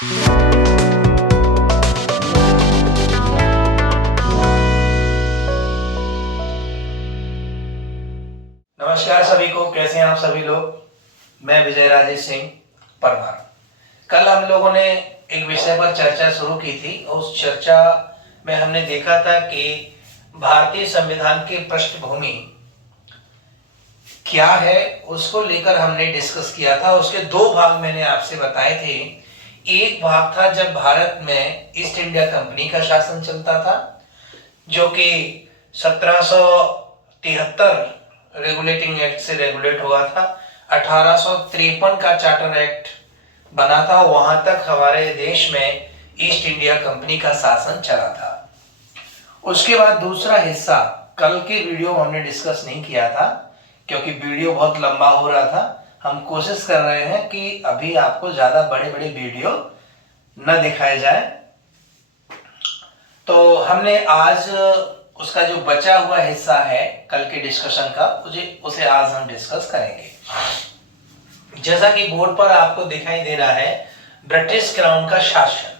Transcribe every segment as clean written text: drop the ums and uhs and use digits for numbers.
नमस्कार सभी को, कैसे हैं आप सभी लोग। मैं विजय राजेश सिंह परमार। कल हम लोगों ने एक विषय पर चर्चा शुरू की थी। उस चर्चा में हमने देखा था कि भारतीय संविधान की पृष्ठभूमि क्या है, उसको लेकर हमने डिस्कस किया था। उसके दो भाग मैंने आपसे बताए थे। एक भाग था जब भारत में ईस्ट इंडिया कंपनी का शासन चलता था, जो कि 1773 रेगुलेटिंग एक्ट से रेगुलेट हुआ था। 1853 का चार्टर एक्ट बना था। वहां तक हमारे देश में ईस्ट इंडिया कंपनी का शासन चला था। उसके बाद दूसरा हिस्सा कल के वीडियो हमने डिस्कस नहीं किया था, क्योंकि वीडियो बहुत लंबा हो रहा था। हम कोशिश कर रहे हैं कि अभी आपको ज्यादा बड़े बड़े वीडियो न दिखाए जाए। तो हमने आज उसका जो बचा हुआ हिस्सा है कल के डिस्कशन का, उसे आज हम डिस्कस करेंगे। जैसा कि बोर्ड पर आपको दिखाई दे रहा है, ब्रिटिश क्राउन का शासन।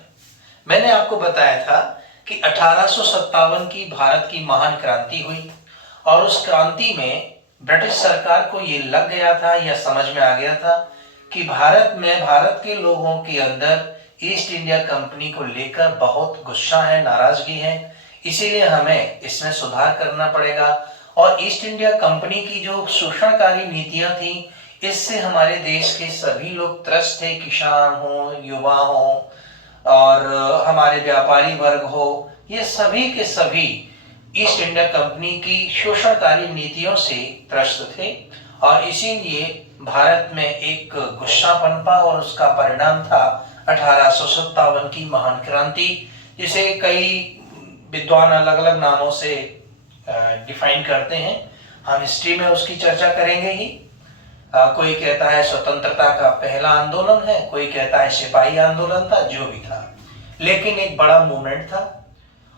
मैंने आपको बताया था कि 1857 की भारत की महान क्रांति हुई, और उस क्रांति में ब्रिटिश सरकार को ये लग गया था या समझ में आ गया था कि भारत के लोगों के अंदर ईस्ट इंडिया कंपनी को लेकर बहुत गुस्सा है, नाराजगी है। इसीलिए हमें इसमें सुधार करना पड़ेगा। और ईस्ट इंडिया कंपनी की जो शोषणकारी नीतियां थी, इससे हमारे देश के सभी लोग त्रस्त थे, किसान हो, युवा हो और हमारे व्यापारी वर्ग हो, ये सभी के सभी ईस्ट इंडिया कंपनी की शोषणकारी नीतियों से त्रस्त थे। और इसीलिए भारत में एक गुस्सा पनपा, और उसका परिणाम था 1857 की महान क्रांति, जिसे कई विद्वान अलग अलग नामों से डिफाइन करते हैं। हम हिस्ट्री में उसकी चर्चा करेंगे ही। कोई कहता है स्वतंत्रता का पहला आंदोलन है, कोई कहता है सिपाही आंदोलन था, जो भी था, लेकिन एक बड़ा मूवमेंट था।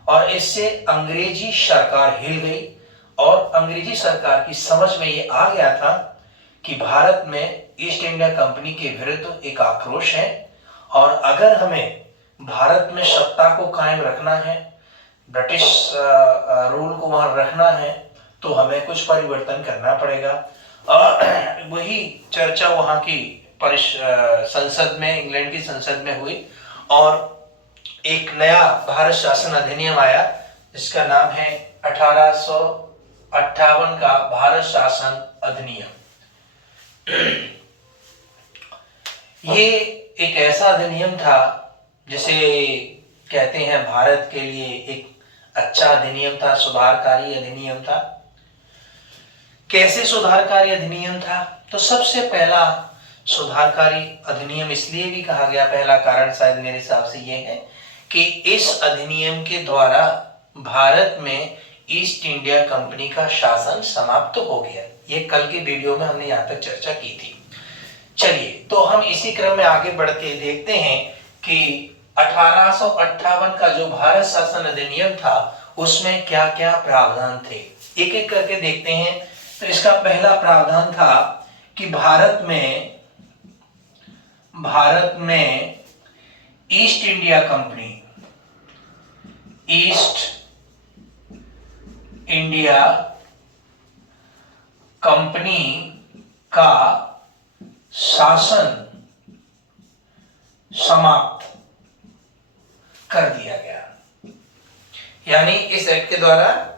और इससे अंग्रेजी सरकार हिल गई, और अंग्रेजी सरकार की समझ में ये आ गया था कि भारत में ईस्ट इंडिया कंपनी के विरुद्ध एक आक्रोश है, और अगर हमें भारत में सत्ता को कायम रखना है, ब्रिटिश रूल को वहां रखना है, तो हमें कुछ परिवर्तन करना पड़ेगा। और वही चर्चा वहां की संसद में, इंग्लैंड की संसद में हुई, और एक नया भारत शासन अधिनियम आया, जिसका नाम है 1858 का भारत शासन अधिनियम। ये एक ऐसा अधिनियम था जिसे कहते हैं भारत के लिए एक अच्छा अधिनियम था, सुधारकारी अधिनियम था। कैसे सुधारकारी अधिनियम था? तो सबसे पहला सुधारकारी अधिनियम इसलिए भी कहा गया, पहला कारण शायद मेरे हिसाब से ये है कि इस अधिनियम के द्वारा भारत में ईस्ट इंडिया कंपनी का शासन समाप्त हो गया। ये कल के वीडियो में हमने यहाँ तक चर्चा की थी। चलिए, तो हम इसी क्रम में आगे बढ़ के देखते हैं कि 1858 का जो भारत शासन अधिनियम था, उसमें क्या क्या प्रावधान थे, एक एक करके देखते हैं। तो इसका पहला प्रावधान था कि भारत में east India company, east India company का शासन समाप्त कर दिया गया। यानी इस एक्ट के द्वारा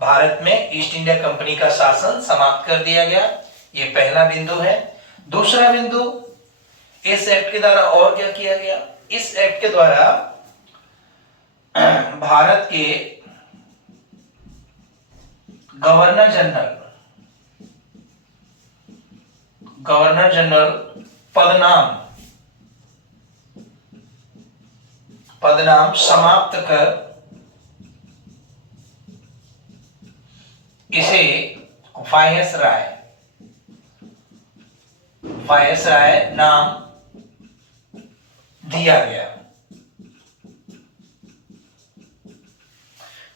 भारत में ईस्ट इंडिया कंपनी का शासन समाप्त कर दिया गया। ये पहला बिंदु है। दूसरा बिंदु, इस एक्ट के द्वारा और क्या किया गया? इस एक्ट के द्वारा भारत के गवर्नर जनरल पदनाम समाप्त कर इसे वायसराय नाम दिया गया।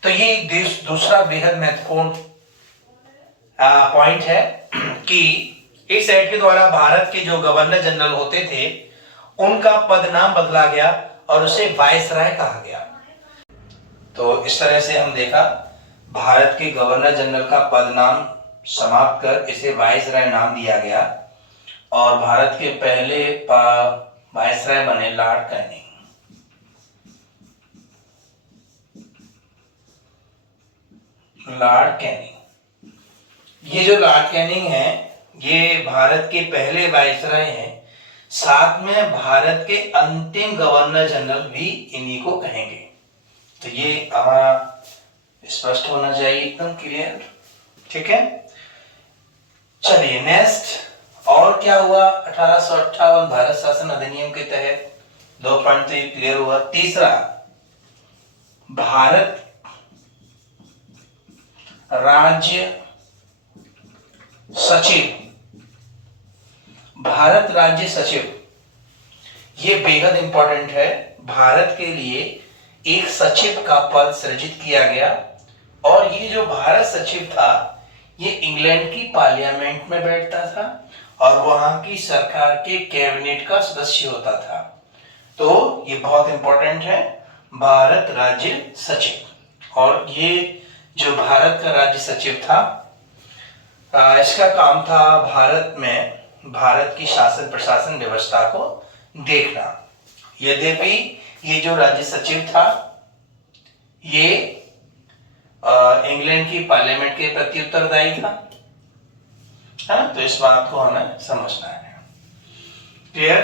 तो ये दूसरा बेहद महत्वपूर्ण पॉइंट है कि इस एक्ट के द्वारा भारत के जो गवर्नर जनरल होते थे, उनका पद नाम बदला गया और उसे वायसराय कहा गया। तो इस तरह से हम देखा भारत के गवर्नर जनरल का पद नाम समाप्त कर इसे वायसराय नाम दिया गया और भारत के पहले वायसराय बने लॉर्ड कैनिंग। लॉर्ड कैनिंग, ये जो लॉर्ड कैनिंग है ये भारत के पहले वायसराय हैं, साथ में भारत के अंतिम गवर्नर जनरल भी इन्हीं को कहेंगे। तो ये स्पष्ट होना चाहिए, एकदम क्लियर, ठीक है। चलिए नेक्स्ट, और क्या हुआ 1858 भारत शासन अधिनियम के तहत? 2 पॉइंट तो ये क्लियर हुआ। तीसरा, भारत राज्य सचिव, भारत राज्य सचिव ये बेहद इंपॉर्टेंट है। भारत के लिए एक सचिव का पद सृजित किया गया और ये जो भारत सचिव था ये इंग्लैंड की पार्लियामेंट में बैठता था और वहां की सरकार के कैबिनेट का सदस्य होता था। तो ये बहुत इंपॉर्टेंट है, भारत राज्य सचिव। और ये जो भारत का राज्य सचिव था इसका काम था भारत में भारत की शासन प्रशासन व्यवस्था को देखना। यद्यपि ये जो राज्य सचिव था ये इंग्लैंड की पार्लियामेंट के प्रति उत्तरदायी था, हाँ, तो इस बात को हमें समझना है, क्लियर।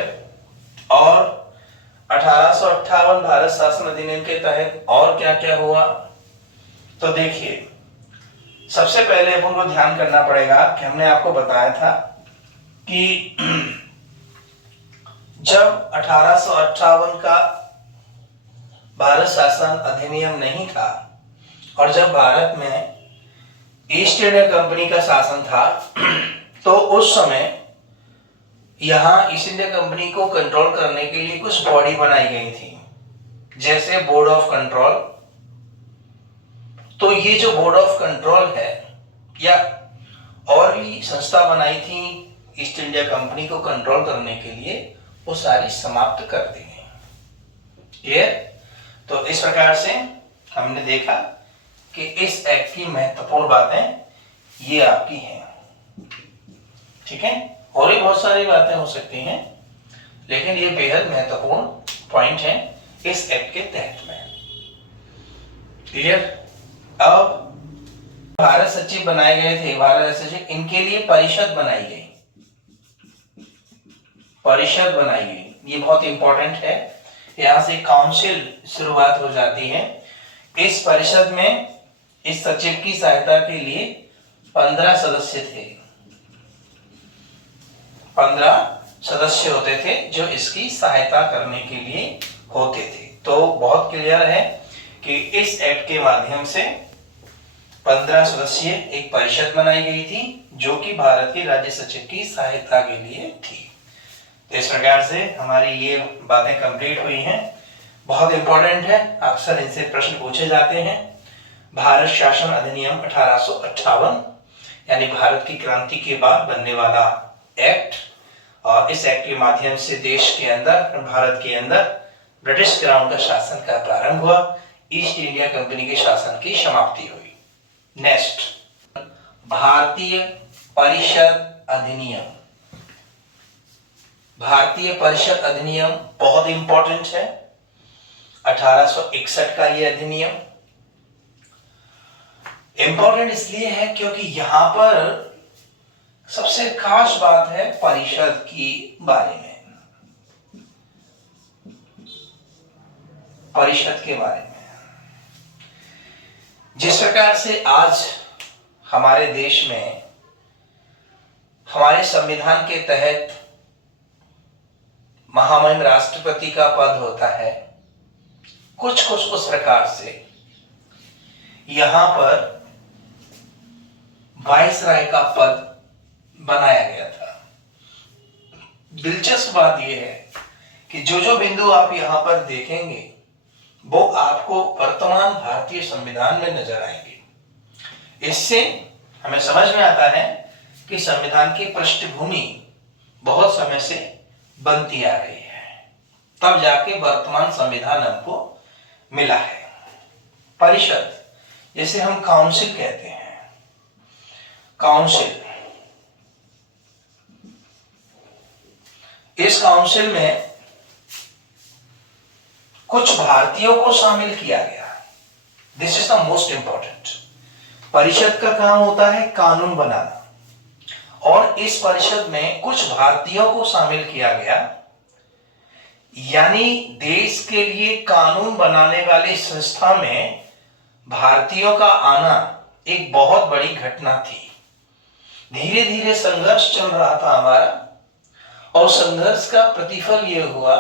और 1858 भारत शासन अधिनियम के तहत और क्या क्या हुआ, तो देखिए सबसे पहले अपन को ध्यान करना पड़ेगा कि हमने आपको बताया था कि जब 1858 का भारत शासन अधिनियम नहीं था और जब भारत में ईस्ट इंडिया कंपनी का शासन था तो उस समय यहां ईस्ट इंडिया कंपनी को कंट्रोल करने के लिए कुछ बॉडी बनाई गई थी, जैसे बोर्ड ऑफ कंट्रोल। तो ये जो बोर्ड ऑफ कंट्रोल है या और भी संस्था बनाई थी ईस्ट इंडिया कंपनी को कंट्रोल करने के लिए, वो सारी समाप्त कर दी गई। ये तो इस प्रकार से हमने देखा कि इस एक्ट की महत्वपूर्ण बातें ये आपकी हैं, ठीक है। और भी बहुत सारी बातें हो सकती हैं लेकिन ये बेहद महत्वपूर्ण पॉइंट है इस एक्ट के तहत में, क्लियर। अब भारत सचिव बनाए गए थे, भारत सचिव, इनके लिए परिषद बनाई गई, परिषद बनाई गई, ये बहुत इंपॉर्टेंट है। यहां से काउंसिल शुरुआत हो जाती है। इस परिषद में इस सचिव की सहायता के लिए 15 सदस्य थे, 15 सदस्य होते थे जो इसकी सहायता करने के लिए होते थे। तो बहुत क्लियर है कि इस एक्ट के माध्यम से 15 सदस्य एक परिषद बनाई गई थी जो कि भारत के राज्य सचिव की सहायता के लिए थी। तो इस प्रकार से हमारी ये बातें कंप्लीट हुई हैं, बहुत इंपॉर्टेंट है, अक्सर इनसे प्रश्न पूछे जाते हैं। भारत शासन अधिनियम 1858 यानी भारत की क्रांति के बाद बनने वाला एक्ट, और इस एक्ट के माध्यम से देश के अंदर, भारत के अंदर ब्रिटिश क्राउन का शासन का प्रारंभ हुआ, ईस्ट इंडिया कंपनी के शासन की समाप्ति हुई। नेक्स्ट, भारतीय परिषद अधिनियम। भारतीय परिषद अधिनियम बहुत इंपॉर्टेंट है, 1861 का ये अधिनियम। इंपॉर्टेंट इसलिए है क्योंकि यहां पर सबसे खास बात है परिषद की बारे में, परिषद के बारे में। जिस प्रकार से आज हमारे देश में हमारे संविधान के तहत महामहिम राष्ट्रपति का पद होता है, कुछ उस प्रकार से यहां पर वाइसराय का पद बनाया गया था। दिलचस्प बात यह है कि जो बिंदु आप यहां पर देखेंगे वो आपको वर्तमान भारतीय संविधान में नजर आएंगे। इससे हमें समझ में आता है कि संविधान की पृष्ठभूमि बहुत समय से बनती आ रही है। तब जाके वर्तमान संविधान हमको मिला है। परिषद, जैसे हम काउंसिल कहते हैं, काउंसिल, इस काउंसिल में कुछ भारतीयों को शामिल किया गया। This is the most important. परिषद का काम होता है कानून बनाना, और इस परिषद में कुछ भारतीयों को शामिल किया गया, यानी देश के लिए कानून बनाने वाली संस्था में भारतीयों का आना एक बहुत बड़ी घटना थी। धीरे धीरे संघर्ष चल रहा था हमारा, और संघर्ष का प्रतिफल यह हुआ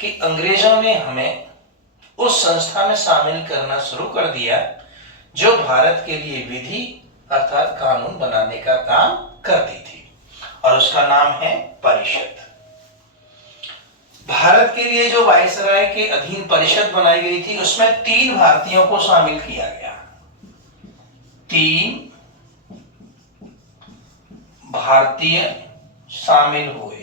कि अंग्रेजों ने हमें उस संस्था में शामिल करना शुरू कर दिया जो भारत के लिए विधि अर्थात कानून बनाने का काम करती थी, और उसका नाम है परिषद। भारत के लिए जो वायसराय के अधीन परिषद बनाई गई थी, उसमें 3 भारतीयों को शामिल किया गया। 3 भारतीय शामिल हुए।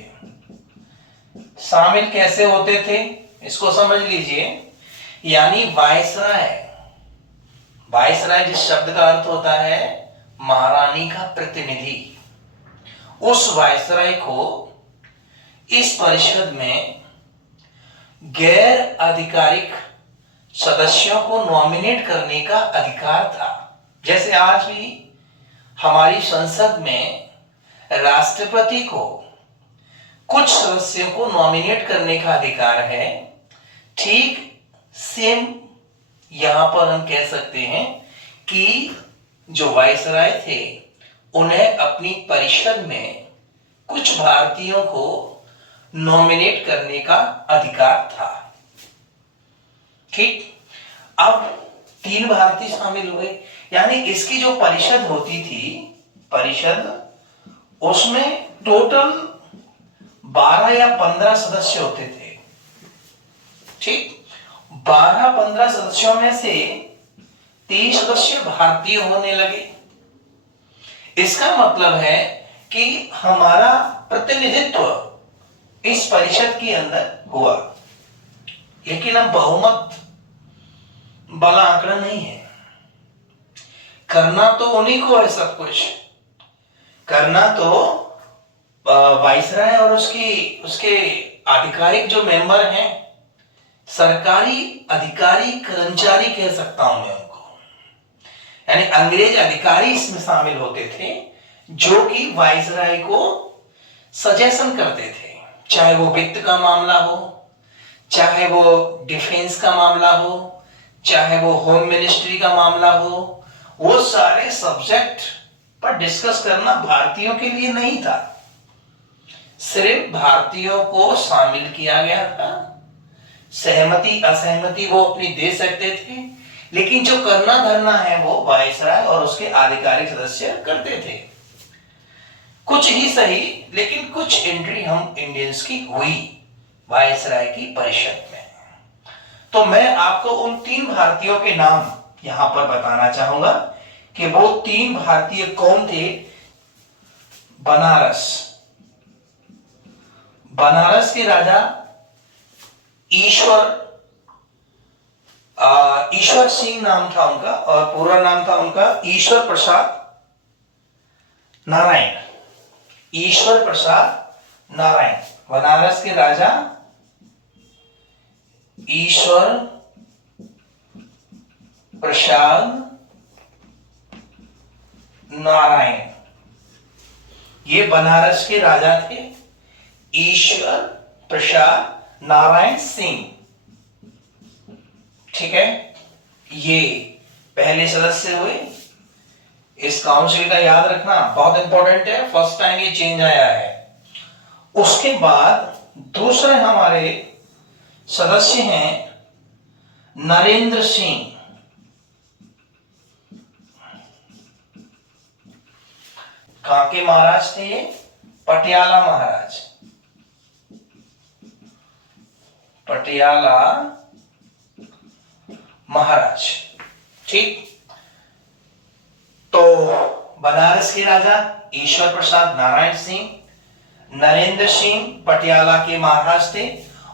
शामिल कैसे होते थे इसको समझ लीजिए। यानी वायसराय, वायसराय जिस शब्द का अर्थ होता है महारानी का प्रतिनिधि, उस वायसराय को इस परिषद में गैर आधिकारिक सदस्यों को नॉमिनेट करने का अधिकार था। जैसे आज भी हमारी संसद में राष्ट्रपति को कुछ सदस्यों को नॉमिनेट करने का अधिकार है, ठीक सेम यहां पर हम कह सकते हैं कि जो वायसराय थे उन्हें अपनी परिषद में कुछ भारतीयों को नॉमिनेट करने का अधिकार था। ठीक, अब 3 भारतीय शामिल हुए, यानी इसकी जो परिषद होती थी, परिषद, उसमें टोटल 12 या 15 सदस्य होते थे। ठीक, 12-15 सदस्यों में से 30 सदस्य भारतीय होने लगे। इसका मतलब है कि हमारा प्रतिनिधित्व इस परिषद के अंदर हुआ, लेकिन अब बहुमत वाला आंकड़ा नहीं है। करना तो उन्हीं को है, सब कुछ करना तो वाइसराय और उसके आधिकारिक जो मेंबर हैं, सरकारी अधिकारी कर्मचारी कह सकता हूं मैं उनको, यानी अंग्रेज अधिकारी इसमें शामिल होते थे जो कि वाइसराय को सजेशन करते थे, चाहे वो वित्त का मामला हो, चाहे वो डिफेंस का मामला हो, चाहे वो होम मिनिस्ट्री का मामला हो। वो सारे सब्जेक्ट पर डिस्कस करना भारतीयों के लिए नहीं था, सिर्फ भारतीयों को शामिल किया गया था। सहमति असहमति वो अपनी दे सकते थे, लेकिन जो करना धरना है वो वायसराय और उसके आधिकारिक सदस्य करते थे। कुछ ही सही, लेकिन कुछ एंट्री हम इंडियंस की हुई वायसराय की परिषद में। तो मैं आपको उन 3 भारतीयों के नाम यहां पर बताना चाहूंगा कि वो 3 भारतीय कौन थे। बनारस के राजा ईश्वर सिंह नाम था उनका, और पूरा नाम था उनका ईश्वर प्रसाद नारायण। ईश्वर प्रसाद नारायण, बनारस के राजा ईश्वर प्रसाद नारायण, ये बनारस के राजा थे। ईश्वर प्रसाद नारायण सिंह, ठीक है, ये पहले सदस्य हुए इस काउंसिल का। याद रखना बहुत इंपॉर्टेंट है, फर्स्ट टाइम ये चेंज आया है। उसके बाद दूसरे हमारे सदस्य हैं नरेंद्र सिंह। कहां के महाराज थे ये? पटियाला महाराज, पटियाला महाराज। ठीक, तो बनारस के राजा ईश्वर प्रसाद नारायण सिंह, नरेंद्र सिंह पटियाला के महाराज थे,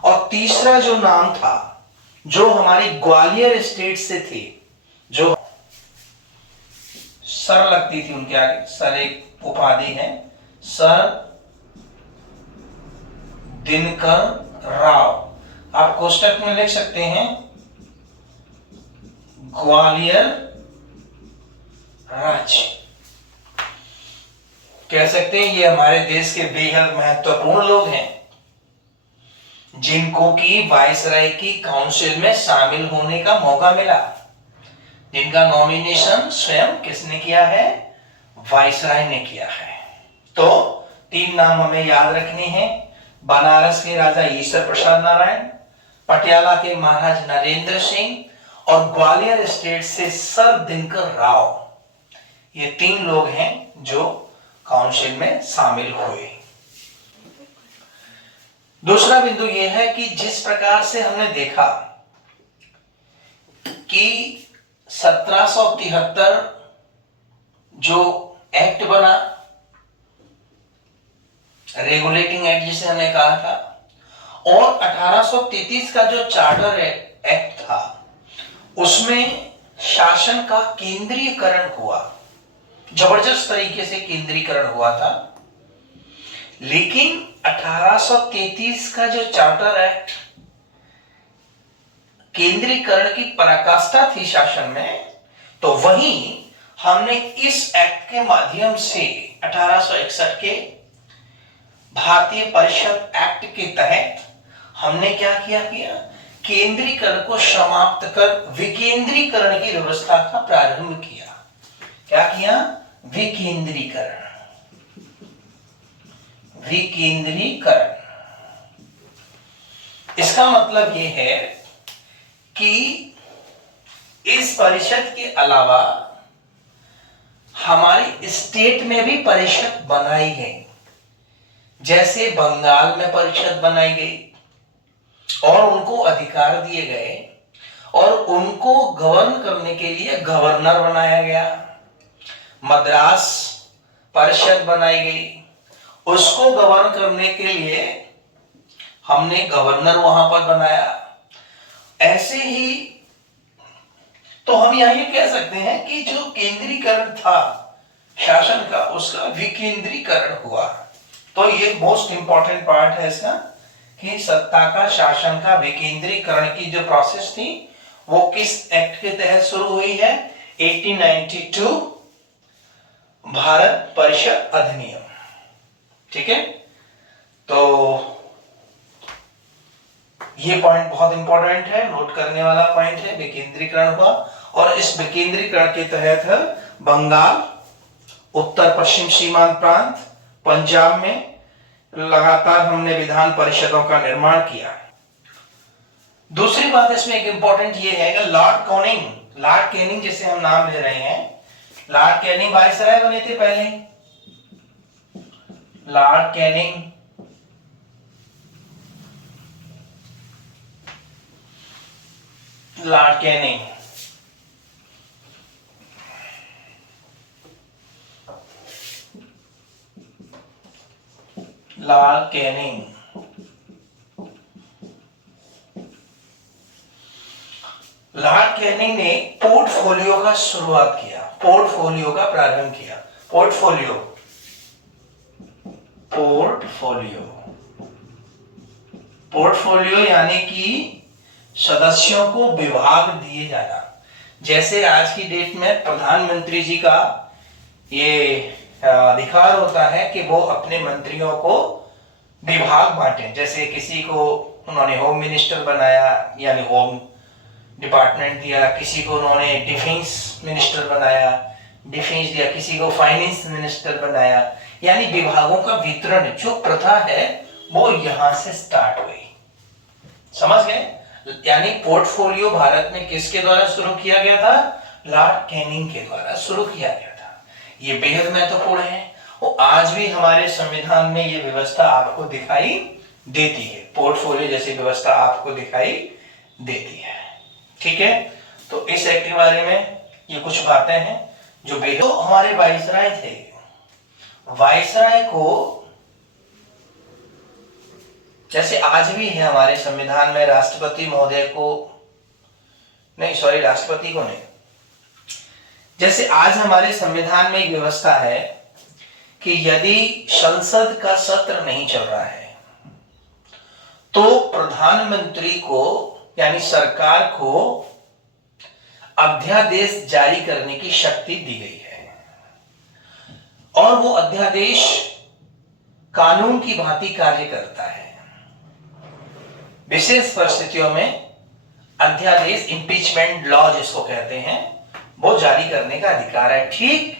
और तीसरा जो नाम था, जो हमारी ग्वालियर स्टेट से थे, जो सर लगती थी उनके आगे, सर एक उपाधि है, सर दिनकर राव। आप कोष्टक में लिख सकते हैं ग्वालियर राज्य। कह सकते हैं ये हमारे देश के बेहद महत्वपूर्ण लोग हैं, जिनको की वायसराय की काउंसिल में शामिल होने का मौका मिला, जिनका नॉमिनेशन स्वयं किसने किया है? वायसराय ने किया है। तो 3 नाम हमें याद रखने हैं। बनारस के राजा ईश्वर प्रसाद नारायण, पटियाला के महाराज नरेंद्र सिंह और ग्वालियर स्टेट से सर दिनकर राव। ये 3 लोग हैं जो काउंसिल में शामिल हुए। दूसरा बिंदु यह है कि जिस प्रकार से हमने देखा कि 1773 जो एक्ट बना, रेगुलेटिंग एक्ट जिसे हमने कहा था, और 1833 का जो चार्टर एक्ट था, उसमें शासन का केंद्रीयकरण हुआ, जबरदस्त तरीके से केंद्रीकरण हुआ था। लेकिन 1833 का जो चार्टर एक्ट केंद्रीकरण की पराकाष्ठा थी शासन में, तो वहीं हमने इस एक्ट के माध्यम से 1861 के भारतीय परिषद एक्ट के तहत हमने क्या किया? केंद्रीकरण को समाप्त कर विकेंद्रीकरण की व्यवस्था का प्रारंभ किया। क्या किया? विकेंद्रीकरण। विकेंद्रीकरण इसका मतलब यह है कि इस परिषद के अलावा हमारी स्टेट में भी परिषद बनाई गई। जैसे बंगाल में परिषद बनाई गई और उनको अधिकार दिए गए और उनको गवर्न करने के लिए गवर्नर बनाया गया। मद्रास परिषद बनाई गई, उसको गवर्न करने के लिए हमने गवर्नर वहां पर बनाया। ऐसे ही तो हम यही कह सकते हैं कि जो केंद्रीकरण था शासन का, उसका विकेंद्रीकरण हुआ। तो ये मोस्ट इंपॉर्टेंट पार्ट है इसका कि सत्ता का, शासन का विकेंद्रीकरण की जो प्रोसेस थी वो किस एक्ट के तहत शुरू हुई है? 1892 भारत परिषद अधिनियम। ठीक है, तो ये पॉइंट बहुत इंपॉर्टेंट है, नोट करने वाला पॉइंट है। विकेंद्रीकरण हुआ और इस विकेंद्रीकरण के तहत बंगाल, उत्तर पश्चिम सीमांत प्रांत, पंजाब में लगातार हमने विधान परिषदों का निर्माण किया। दूसरी बात इसमें एक इंपॉर्टेंट ये है कि लॉर्ड कैनिंग जिसे हम नाम ले रहे हैं, लॉर्ड कैनिंग वायसराय बने थे पहले। Lord Canning Lord Canning Lord Canning Lord Canning ने पोर्टफोलियो का शुरुआत किया, पोर्टफोलियो का प्रारंभ किया। पोर्टफोलियो पोर्टफोलियो यानी कि सदस्यों को विभाग दिए जाना। जैसे आज की डेट में प्रधानमंत्री जी का ये अधिकार होता है कि वो अपने मंत्रियों को विभाग बांटे। जैसे किसी को उन्होंने होम मिनिस्टर बनाया यानी होम डिपार्टमेंट दिया, किसी को उन्होंने डिफेंस मिनिस्टर बनाया, डिफेंस दिया, किसी को फाइनेंस मिनिस्टर बनाया, यानी विभागों का वितरण जो प्रथा है वो यहां से स्टार्ट हुई। समझ गए? यानी पोर्टफोलियो भारत में किसके द्वारा शुरू किया गया था? लॉर्ड कैनिंग के द्वारा शुरू किया गया था। ये बेहद महत्वपूर्ण है और आज भी हमारे संविधान में ये व्यवस्था आपको दिखाई देती है। पोर्टफोलियो जैसी व्यवस्था आपको दिखाई देती है। ठीक है, तो इस एक्ट के बारे में ये कुछ बातें हैं जो बेहद। तो हमारे वाइसराय थे, वाइसराय को जैसे आज भी है हमारे संविधान में राष्ट्रपति महोदय को, नहीं सॉरी राष्ट्रपति को नहीं, जैसे आज हमारे संविधान में एक व्यवस्था है कि यदि संसद का सत्र नहीं चल रहा है तो प्रधानमंत्री को यानी सरकार को अध्यादेश जारी करने की शक्ति दी गई है और वो अध्यादेश कानून की भांति कार्य करता है। विशेष परिस्थितियों में अध्यादेश इंपीचमेंट लॉ जिसको कहते हैं वो जारी करने का अधिकार है। ठीक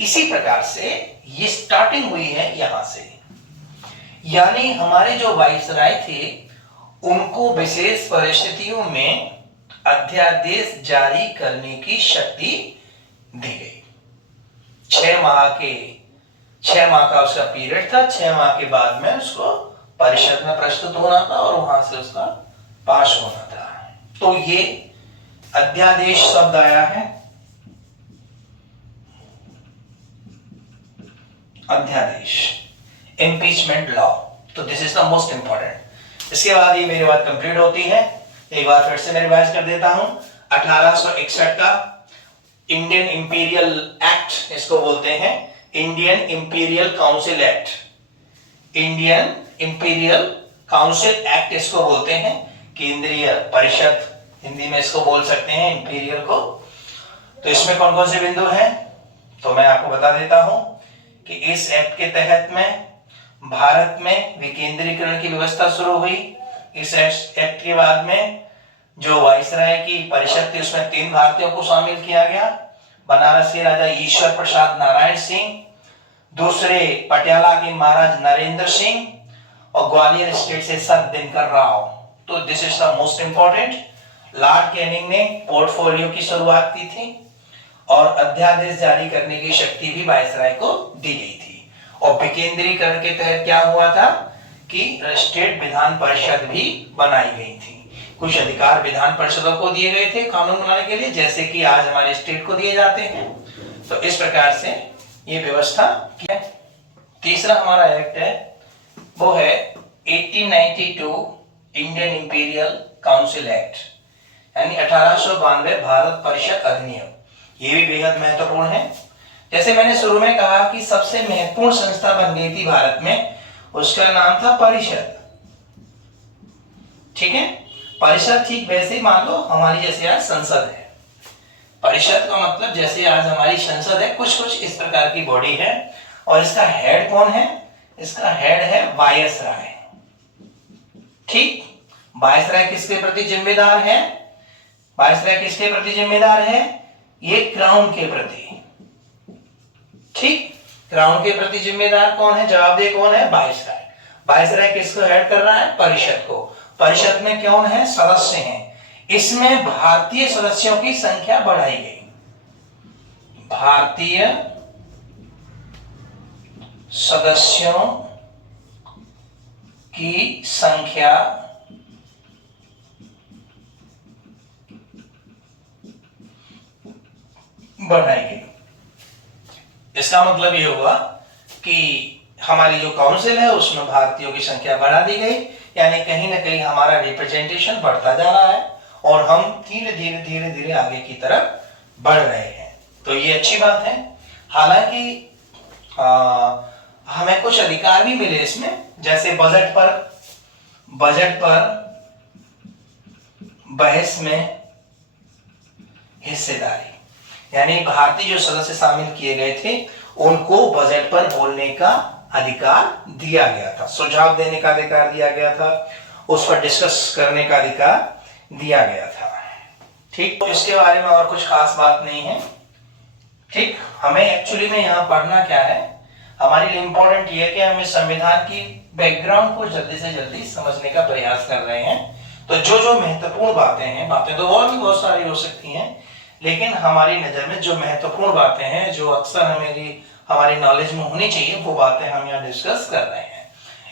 इसी प्रकार से ये स्टार्टिंग हुई है यहां से, यानी हमारे जो वाइसराय थे उनको विशेष परिस्थितियों में अध्यादेश जारी करने की शक्ति दी गई। 6 माह का उसका पीरियड था। 6 माह के बाद में उसको परिषद में प्रस्तुत होना था और वहां से उसका पास होना था। तो ये अध्यादेश शब्द आया है, अध्यादेश, इम्पीचमेंट लॉ। तो this is the most important. इसके बाद ये मेरी बात कंप्लीट होती है। एक बार फिर से मैं रिवाइज कर देता हूं। 1861 का इंडियन इंपीरियल एक्ट इसको बोलते हैं, Indian imperial council act, Indian imperial council act इसको बोलते हैं, केंद्रीय परिषद हिंदी में इसको बोल सकते हैं इंपीरियल को। तो इसमें कौन कौन से बिंदु हैं तो मैं आपको बता देता हूं कि इस एक्ट के तहत में भारत में विकेंद्रीकरण की व्यवस्था शुरू हुई। इस एक्ट के बाद में जो वाइसराय की परिषद थी उसमें 3 भारतीयों को शामिल किया गया। बनारस के राजा ईश्वर प्रसाद नारायण सिंह, दूसरे पटियाला के महाराज नरेंद्र सिंह और ग्वालियर स्टेट से सर दिनकर राव। तो this is the most important. Lord Canning ने पोर्टफोलियो की शुरुआत की थी और अध्यादेश जारी करने की शक्ति भी वाइसराय को दी गई थी। और विकेंद्रीकरण के तहत क्या हुआ था कि स्टेट विधान परिषद भी बनाई गई थी। कुछ अधिकार विधान परिषदों को दिए गए थे कानून बनाने के लिए, जैसे कि आज हमारे स्टेट को दिए जाते हैं। तो इस प्रकार से ये व्यवस्था की है। तीसरा हमारा एक्ट है वो है 1892 इंडियन इंपीरियल काउंसिल एक्ट, यानी 1892 भारत परिषद अधिनियम। ये भी बेहद महत्वपूर्ण है। जैसे मैंने शुरू में कहा कि सबसे महत्वपूर्ण संस्था बन गई थी भारत में, उसका नाम था परिषद। ठीक है, परिषद ठीक वैसे ही मान लो हमारी जैसे आज संसद है। परिषद का मतलब जैसे आज हमारी संसद है, कुछ इस प्रकार की बॉडी है। और इसका हेड कौन है? इसका हेड है वायसराय। ठीक, वायसराय किसके प्रति जिम्मेदार है? वायसराय किसके प्रति जिम्मेदार है? ये क्राउन के प्रति। ठीक, क्राउन के प्रति जिम्मेदार कौन है? जवाबदेह कौन है? वायसराय। वायसराय किसको हेड कर रहा है? परिषद को। परिषद में कौन है? सदस्य हैं। इसमें भारतीय सदस्यों की संख्या बढ़ाई गई। भारतीय सदस्यों की संख्या बढ़ाई गई। इसका मतलब ये हुआ कि हमारी जो काउंसिल है उसमें भारतीयों की संख्या बढ़ा दी गई, यानी कहीं ना कहीं हमारा रिप्रेजेंटेशन बढ़ता जा रहा है और हम धीरे धीरे आगे की तरफ बढ़ रहे हैं। तो ये अच्छी बात है। हालांकि हमें कुछ अधिकार भी मिले इसमें, जैसे बजट पर बहस में हिस्सेदारी, यानी भारतीय जो सदस्य शामिल किए गए थे उनको बजट पर बोलने का अधिकार दिया गया था, सुझाव देने का अधिकार दिया गया था, उस पर डिस्कस करने का अधिकार दिया गया था। ठीक, तो इसके बारे में और कुछ खास बात नहीं है। ठीक, हमें एक्चुअली में यहाँ पढ़ना क्या है, हमारे लिए इंपॉर्टेंट ये है कि हम इस संविधान की बैकग्राउंड को जल्दी से जल्दी समझने का प्रयास कर रहे हैं। तो जो महत्वपूर्ण बातें हैं, बातें तो और भी बहुत सारी हो सकती हैं, लेकिन हमारी नजर में जो महत्वपूर्ण बातें हैं, जो अक्सर हमारी नॉलेज में होनी चाहिए, वो बातें हम यहाँ डिस्कस कर रहे हैं।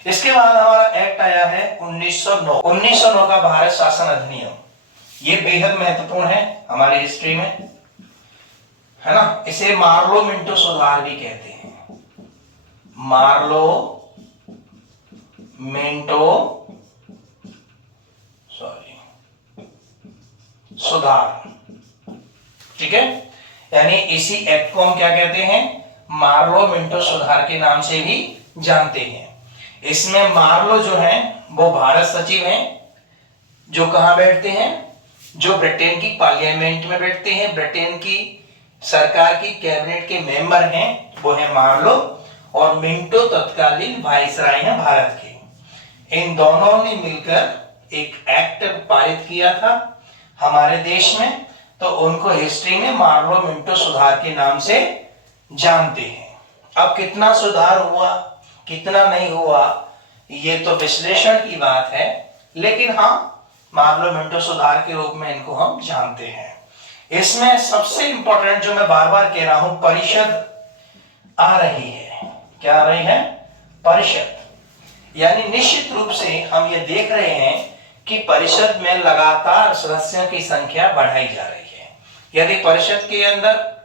इसके बाद हमारा एक्ट आया है 1909 का भारत शासन अधिनियम। ये बेहद महत्वपूर्ण है हमारी हिस्ट्री में, है ना। इसे मार्लो मिंटो सुधार भी कहते हैं, मार्लो मिंटो सुधार, ठीक है। यानी इसी एक्ट को हम क्या कहते हैं, मार्लो मिंटो सुधार के नाम से भी जानते हैं। इसमें मार्लो जो है वो भारत सचिव हैं, जो कहां बैठते हैं, जो ब्रिटेन की पार्लियामेंट में बैठते हैं, ब्रिटेन की सरकार की कैबिनेट के मेंबर हैं, वो है मार्लो, और मिंटो तत्कालीन वाइसराय हैं भारत के। इन दोनों ने मिलकर एक एक्ट पारित किया था हमारे देश में, तो उनको हिस्ट्री में मार्लो मिंटो सुधार के नाम से जानते हैं। अब कितना सुधार हुआ कितना नहीं हुआ ये तो विश्लेषण की बात है, लेकिन हाँ मार्लो मिंटो सुधार के रूप में इनको हम जानते हैं। इसमें सबसे इंपॉर्टेंट जो मैं बार बार कह रहा हूं, परिषद आ रही है। क्या आ रही है, परिषद। यानी निश्चित रूप से हम ये देख रहे हैं कि परिषद में लगातार सदस्यों की संख्या बढ़ाई जा रही है। यदि परिषद के अंदर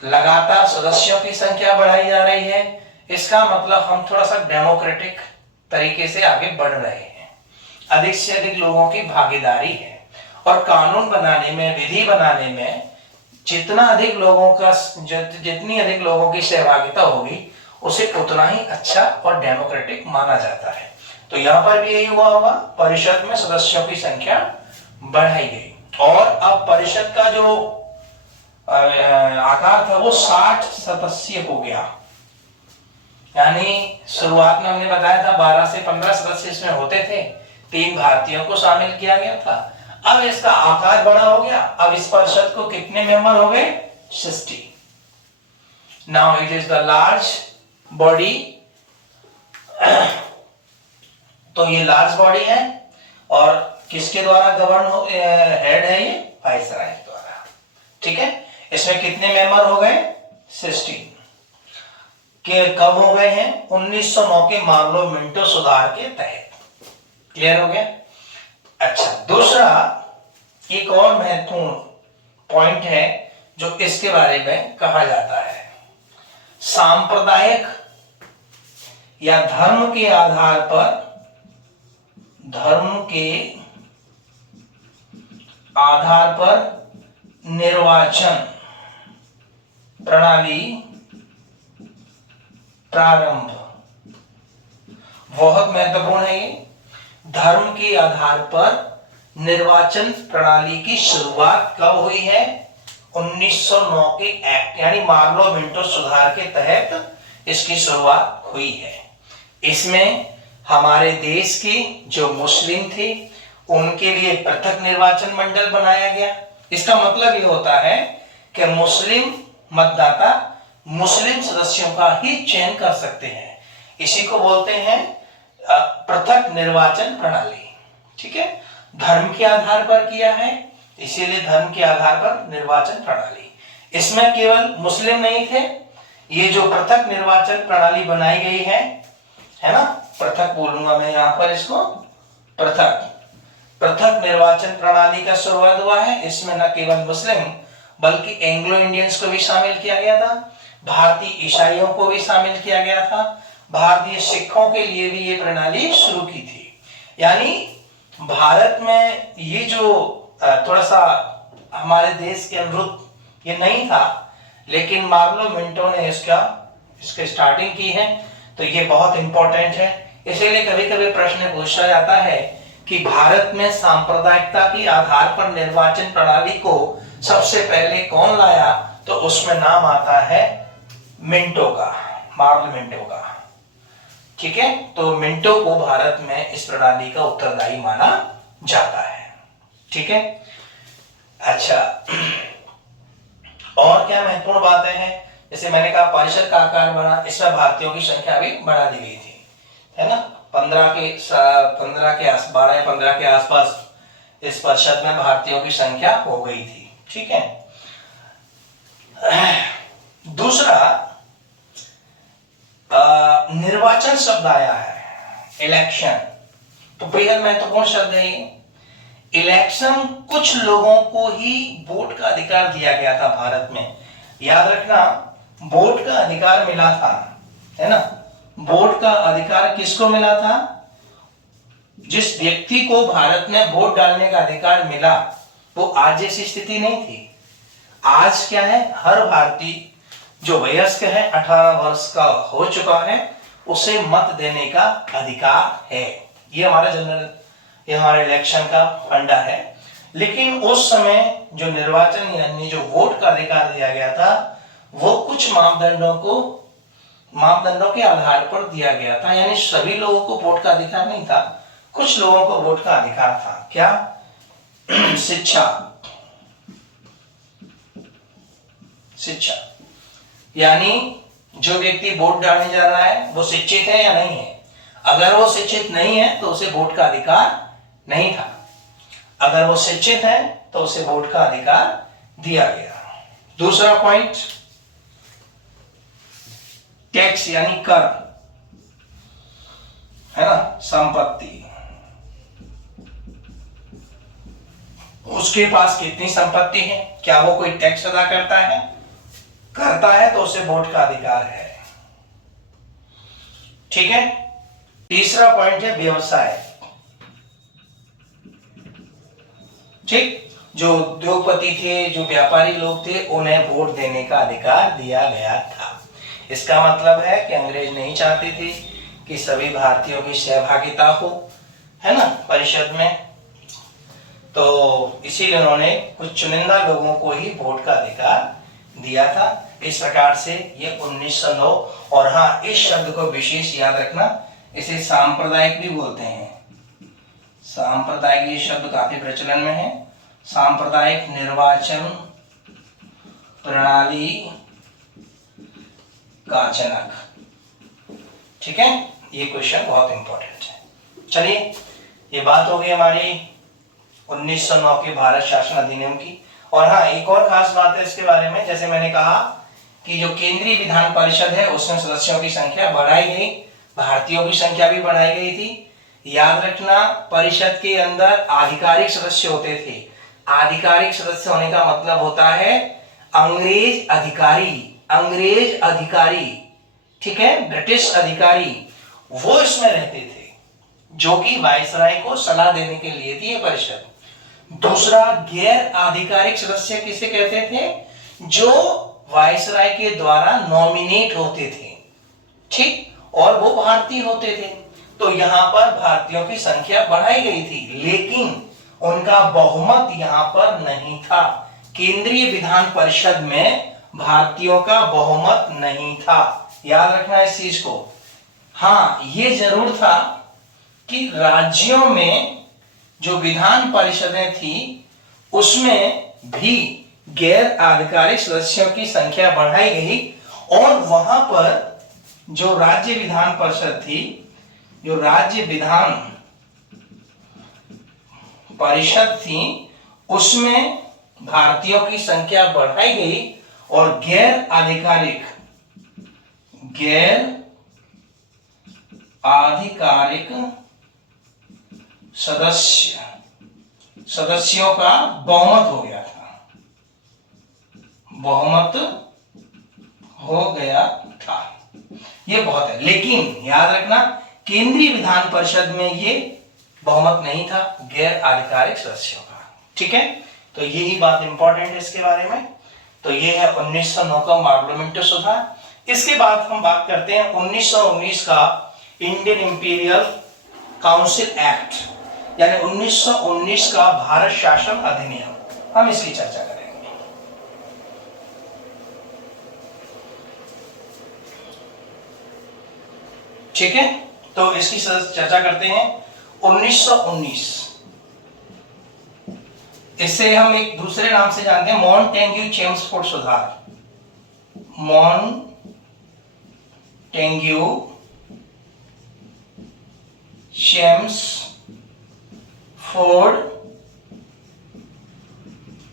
लगातार सदस्यों की संख्या बढ़ाई जा रही है, इसका मतलब हम थोड़ा सा डेमोक्रेटिक तरीके से आगे बढ़ रहे हैं, अधिक से अधिक लोगों की भागीदारी है, और कानून बनाने में, विधि बनाने में जितना अधिक लोगों का जितनी अधिक लोगों की सहभागिता होगी उसे उतना ही अच्छा और डेमोक्रेटिक माना जाता है। तो यहाँ पर भी यही हुआ होगा, परिषद में सदस्यों की संख्या बढ़ाई गई, और अब परिषद का जो आकार था वो 60 सदस्य हो गया। यानी शुरुआत में हमने बताया था 12 से 15 सदस्य इसमें होते थे, 3 भारतीयों को शामिल किया गया था। अब इसका आकार बड़ा हो गया, अब इस परिषद को कितने मेंबर हो गए, 60। Now it is the large body. तो ये लार्ज बॉडी है, और किसके द्वारा गवर्न हेड है, ये वाइसराय द्वारा, ठीक है। इसमें कितने मेंबर हो गए, 16 के कब हो गए हैं, 1909 के मार्लो मिंटो सुधार के तहत। क्लियर हो गया। अच्छा, दूसरा एक और महत्वपूर्ण पॉइंट है जो इसके बारे में कहा जाता है, सांप्रदायिक या धर्म के आधार पर, धर्म के आधार पर निर्वाचन प्रणाली प्रारंभ। बहुत महत्वपूर्ण है ये, धर्म के आधार पर निर्वाचन प्रणाली की शुरुआत कब हुई है, 1909 के एक्ट यानी मार्लो मिंटो सुधार के तहत इसकी शुरुआत हुई है। इसमें हमारे देश के जो मुस्लिम थे उनके लिए पृथक निर्वाचन मंडल बनाया गया। इसका मतलब ये होता है कि मुस्लिम मतदाता मुस्लिम सदस्यों का ही चयन कर सकते हैं। इसी को बोलते हैं पृथक निर्वाचन प्रणाली, ठीक है। धर्म के आधार पर किया है, इसीलिए धर्म के आधार पर निर्वाचन प्रणाली। इसमें केवल मुस्लिम नहीं थे, ये जो पृथक निर्वाचन प्रणाली बनाई गई है ना, पृथक बोलूंगा मैं यहाँ पर इसको, पृथक निर्वाचन प्रणाली का शुरुआत हुआ है। इसमें न केवल मुस्लिम बल्कि एंग्लो इंडियंस को भी शामिल किया गया था, भारतीय ईसाइयों को भी शामिल किया गया था, भारतीय सिखों के लिए भी ये प्रणाली शुरू की थी। यानी भारत में ये जो थोड़ा सा हमारे देश के अनुरूप ये नहीं था, लेकिन मार्लो मिंटो ने इसके स्टार्टिंग की है, तो ये बहुत इंपॉर्टेंट है। इसीलिए कभी कभी प्रश्न पूछा जाता है कि भारत में सांप्रदायिकता के आधार पर निर्वाचन प्रणाली को सबसे पहले कौन लाया, तो उसमें नाम आता है मिंटो का, मार्लो मिंटो का, ठीक है। तो मिंटो को भारत में इस प्रणाली का उत्तरदायी माना जाता है, ठीक है। अच्छा, और क्या महत्वपूर्ण बातें हैं, जैसे मैंने कहा परिषद का आकार बढ़ा, इसमें भारतीयों की संख्या भी बढ़ा दी गई थी, है ना। 12 या 15 के आसपास इस परिषद में भारतीयों की संख्या हो गई थी, ठीक है। दूसरा निर्वाचन शब्द आया है, इलेक्शन, तो बेहद महत्वपूर्ण शब्द है ये। इलेक्शन कुछ लोगों को ही वोट का अधिकार दिया गया था भारत में, याद रखना, वोट का अधिकार मिला था, है ना। वोट का अधिकार किसको मिला था, जिस व्यक्ति को भारत में वोट डालने का अधिकार मिला वो आज जैसी स्थिति नहीं थी। आज क्या है, हर भारतीय जो वयस्क है, 18 वर्ष का हो चुका है, उसे मत देने का अधिकार है। ये हमारा जनरल, ये हमारे इलेक्शन का फंडा है। लेकिन उस समय जो निर्वाचन यानी जो वोट का अधिकार दिया गया था, वो कुछ मापदंडों के आधार पर दिया गया था। यानी सभी लोगों को वोट का अधिकार नहीं था, कुछ लोगों को वोट का अधिकार था। क्या? शिक्षा यानी जो व्यक्ति वोट डालने जा रहा है वो शिक्षित है या नहीं है। अगर वो शिक्षित नहीं है तो उसे वोट का अधिकार नहीं था, अगर वो शिक्षित है तो उसे वोट का अधिकार दिया गया। दूसरा पॉइंट, टैक्स यानी कर, है ना, संपत्ति। उसके पास कितनी संपत्ति है, क्या वो कोई टैक्स अदा करता है तो उसे वोट का अधिकार है। ठीक है। तीसरा पॉइंट है व्यवसाय। ठीक, जो उद्योगपति थे, जो व्यापारी लोग थे, उन्हें वोट देने का अधिकार दिया गया था। इसका मतलब है कि अंग्रेज नहीं चाहते थे कि सभी भारतीयों की सहभागिता हो, है ना, परिषद में। तो इसीलिए उन्होंने कुछ चुनिंदा लोगों को ही वोट का अधिकार दिया था। इस प्रकार से ये 1909। और हाँ, इस शब्द को विशेष याद रखना, इसे सांप्रदायिक भी बोलते हैं। सांप्रदायिक ये शब्द काफी प्रचलन में है। सांप्रदायिक निर्वाचन प्रणाली का जनक। ठीक है, ये क्वेश्चन बहुत इंपॉर्टेंट है। चलिए, ये बात हो गई हमारी 1909 के भारत शासन अधिनियम की। और हाँ, एक और खास बात है इसके बारे में, जैसे मैंने कहा कि जो केंद्रीय विधान परिषद है उसमें सदस्यों की संख्या बढ़ाई गई, भारतीयों की संख्या भी बढ़ाई गई थी। याद रखना, परिषद के अंदर आधिकारिक सदस्य होते थे। आधिकारिक सदस्य होने का मतलब होता है अंग्रेज अधिकारी, ठीक है, ब्रिटिश अधिकारी, वो इसमें रहते थे, जो कि वायसराय को सलाह देने के लिए थी ये परिषद। दूसरा, गैर आधिकारिक सदस्य किसे कहते थे? जो वायसराय के द्वारा नॉमिनेट होते थे, ठीक, और वो भारतीय होते थे। तो यहां पर भारतीयों की संख्या बढ़ाई गई थी, लेकिन उनका बहुमत यहां पर नहीं था। केंद्रीय विधान परिषद में भारतीयों का बहुमत नहीं था। याद रखना इस चीज को। हाँ, ये जरूर था कि राज्यों में जो विधान परिषदें थी उसमें भी गैर आधिकारिक सदस्यों की संख्या बढ़ाई गई, और वहां पर जो राज्य विधान परिषद थी, जो राज्य विधान परिषद थी, उसमें भारतीयों की संख्या बढ़ाई गई और गैर आधिकारिक सदस्यों का बहुमत हो गया था। ये बहुत है। लेकिन याद रखना, केंद्रीय विधान परिषद में ये बहुमत नहीं था गैर आधिकारिक सदस्यों का। ठीक है, तो यही बात इंपॉर्टेंट है इसके बारे में। तो ये है 1909 का पार्लियामेंट सुधार। इसके बाद हम बात करते हैं 1919 का इंडियन इंपीरियल काउंसिल एक्ट, यानी 1919 का भारत शासन अधिनियम। हम इसकी चर्चा करेंगे। ठीक है, तो इसकी चर्चा करते हैं। 1919, इससे हम एक दूसरे नाम से जानते हैं, मॉन्टेग्यू चेम्सफोर्ड सुधार। मॉन्टेग्यू चेम्सफोर्ड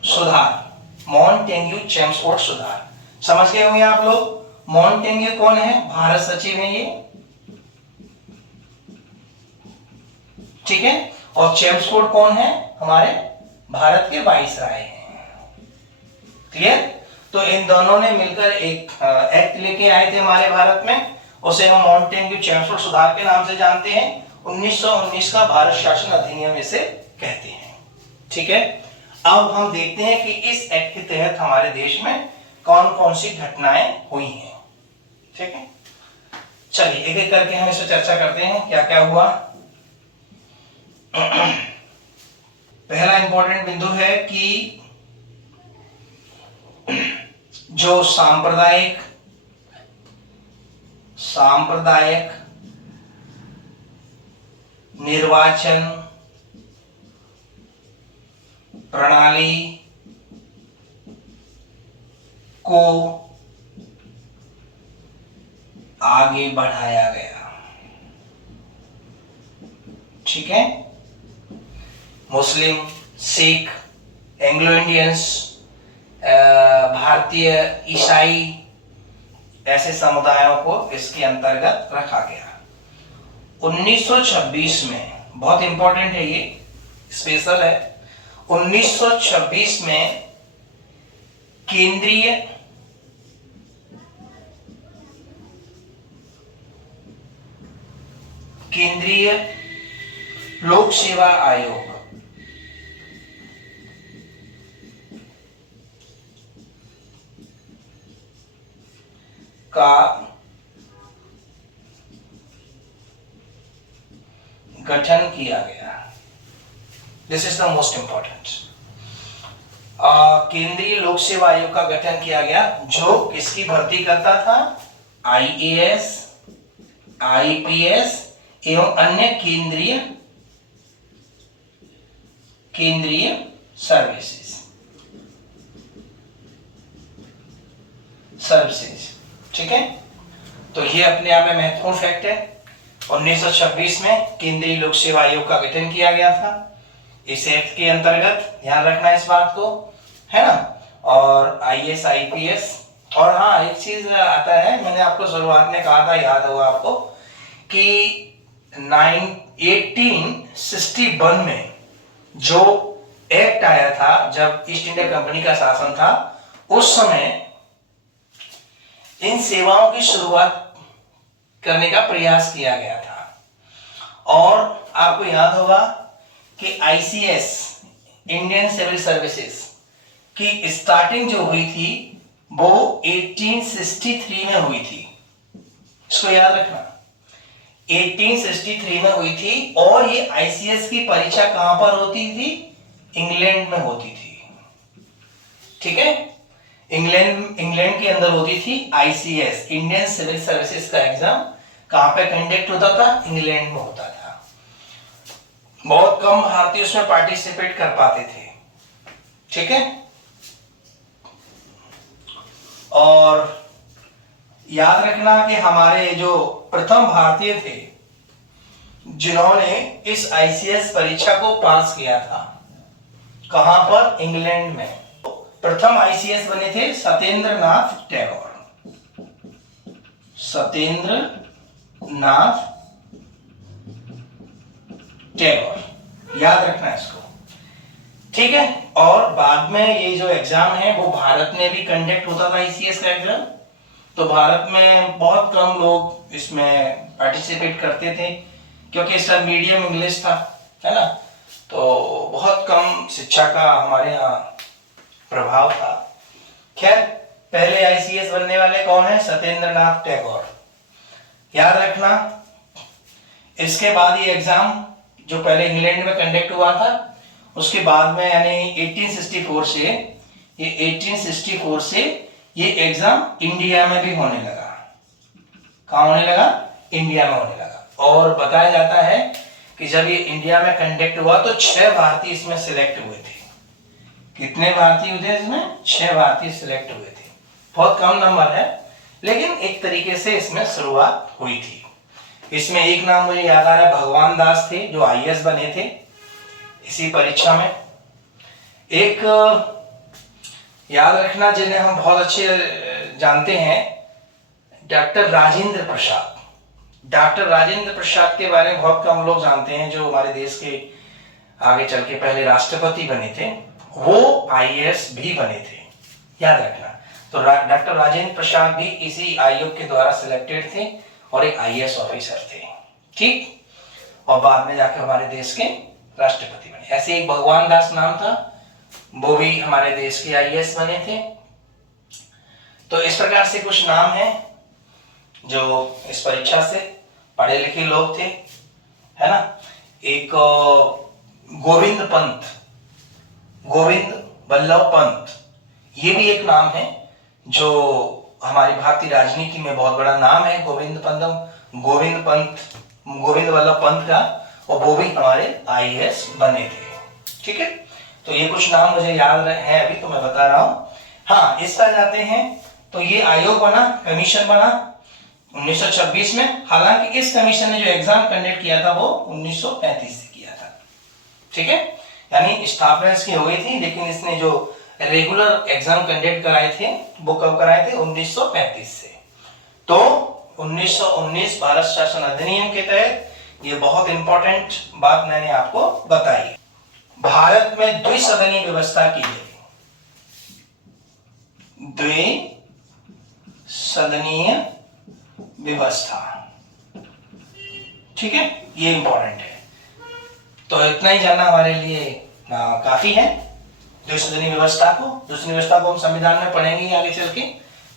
सुधार। मॉन्टेग्यू चेम्सफोर्ड सुधार समझ गए होंगे आप लोग। मॉन्टेग्यू कौन है? भारत सचिव है ये, ठीक है। और चेम्सफोर्ड कौन है? हमारे भारत के वाइसराय हैं। क्लियर? तो इन दोनों ने मिलकर एक एक्ट लेके आए थे हमारे भारत में, उसे हम मॉन्टेग्यू चेम्सफोर्ड सुधार के नाम से जानते हैं। 1919 का भारत शासन अधिनियम इसे कहते हैं। ठीक है, अब हम देखते हैं कि इस एक्ट के तहत हमारे देश में कौन कौन सी घटनाएं हुई हैं। ठीक है, चलिए एक एक करके हम इस पर चर्चा करते हैं क्या क्या हुआ। पहला इंपॉर्टेंट बिंदु है कि जो सांप्रदायिक निर्वाचन प्रणाली को आगे बढ़ाया गया। ठीक है, मुस्लिम, सिख, एंग्लो इंडियंस, भारतीय ईसाई, ऐसे समुदायों को इसके अंतर्गत रखा गया। 1926 में, बहुत इंपॉर्टेंट है ये, स्पेशल है, 1926 में केंद्रीय लोक सेवा आयोग का गठन किया गया। This is the most important. केंद्रीय लोक सेवा आयोग का गठन किया गया, जो किसकी भर्ती करता था? आईएएस, आईपीएस एवं अन्य केंद्रीय सर्विसेज। ठीक है, तो ये अपने आप में महत्वपूर्ण फैक्ट है। 1926 में केंद्रीय लोक सेवा आयोग का गठन किया गया था। इस एक्ट के अंतर्गत ध्यान रखना इस बात को, है ना। और आईएएस, आईपीएस, और हाँ एक चीज आता है, मैंने आपको शुरुआत में कहा था, याद होगा आपको, कि 1861 में जो एक्ट आया था, जब ईस्ट इंडिया कंपनी का शासन था, उस समय इन सेवाओं की शुरुआत करने का प्रयास किया गया था। और आपको याद होगा कि आईसीएस, इंडियन सिविल सर्विसेज की स्टार्टिंग जो हुई थी वो 1863 में हुई थी। इसको याद रखना, 1863 में हुई थी। और ये आईसीएस की परीक्षा कहां पर होती थी? इंग्लैंड में होती थी। ठीक है, इंग्लैंड के अंदर होती थी आईसीएस, इंडियन सिविल सर्विसेज का एग्जाम। कहां पे कंडक्ट होता था? इंग्लैंड में होता था। बहुत कम भारतीय उसमें पार्टिसिपेट कर पाते थे। ठीक है, और याद रखना कि हमारे जो प्रथम भारतीय थे जिन्होंने इस आईसीएस परीक्षा को पास किया था, कहां पर? इंग्लैंड में। प्रथम आईसीएस बने थे सत्येंद्र नाथ टैगोर, याद रखना इसको। ठीक है, और बाद में ये जो एग्जाम है वो भारत में भी कंडक्ट होता था, आईसीएस का एग्जाम। तो भारत में बहुत कम लोग इसमें पार्टिसिपेट करते थे, क्योंकि इसका मीडियम इंग्लिश था, है ना। तो बहुत कम शिक्षा का हमारे यहाँ प्रभाव था। खैर, पहले आईसीएस बनने वाले कौन है? सत्येंद्र नाथ टैगोर, याद रखना। इसके बाद ये एग्जाम जो पहले इंग्लैंड में कंडक्ट हुआ था, उसके बाद में यानी 1864 से ये एग्जाम इंडिया में भी होने लगा। कहां होने लगा? इंडिया में होने लगा। और बताया जाता है कि जब ये इंडिया में कंडक्ट हुआ तो 6 भारतीय इसमें सिलेक्ट हुए थे। कितने भारतीय हुए इसमें? 6 भारतीय सिलेक्ट हुए थे। बहुत कम नंबर है, लेकिन एक तरीके से इसमें शुरुआत हुई थी। इसमें एक नाम मुझे याद आ रहा है, भगवान दास थे, जो आईएएस बने थे इसी परीक्षा में। एक याद रखना जिन्हें हम बहुत अच्छे जानते हैं, डॉक्टर राजेंद्र प्रसाद। डॉक्टर राजेंद्र प्रसाद के बारे में बहुत कम लोग जानते हैं, जो हमारे देश के आगे चल के पहले राष्ट्रपति बने थे। वो आईएएस भी बने थे, याद रखना। तो डॉक्टर राजेंद्र प्रसाद भी इसी आयोग के द्वारा सिलेक्टेड थे और एक आईएएस ऑफिसर थे। ठीक, और बाद में जाकर हमारे देश के राष्ट्रपति बने। ऐसे एक भगवान दास नाम था, वो भी हमारे देश के आईएएस बने थे। तो इस प्रकार से कुछ नाम हैं जो इस परीक्षा से पढ़े लिखे लोग थे, है ना। एक गोविंद पंत, गोविंद वल्लभ पंत, ये भी एक नाम है जो हमारी भारतीय राजनीति में बहुत बड़ा नाम है। गोविंद पंत, गोविंद वल्लभ पंत का, और वो भी हमारे आईएएस बने थे। ठीक है, तो ये कुछ नाम मुझे याद है अभी तो मैं बता रहा हूँ। हाँ, इस पर जाते हैं तो ये आयोग बना, कमीशन बना 1926 में। हालांकि इस कमीशन ने जो एग्जाम कंडक्ट किया था वो 1935 से किया था। ठीक है, यानी स्थापना इसकी हो गई थी, लेकिन इसने जो रेगुलर एग्जाम कंडक्ट कराए थे वो कब कराए थे? 1935 से। तो 1919 भारत शासन अधिनियम के तहत ये बहुत इंपॉर्टेंट बात मैंने आपको बताई। भारत में द्विसदनीय व्यवस्था की गई, द्विसदनीय व्यवस्था। ठीक है, ये इंपॉर्टेंट है, तो इतना ही जानना हमारे लिए काफी है। द्विसदनीय व्यवस्था को हम संविधान में पढ़ेंगे आगे चल के।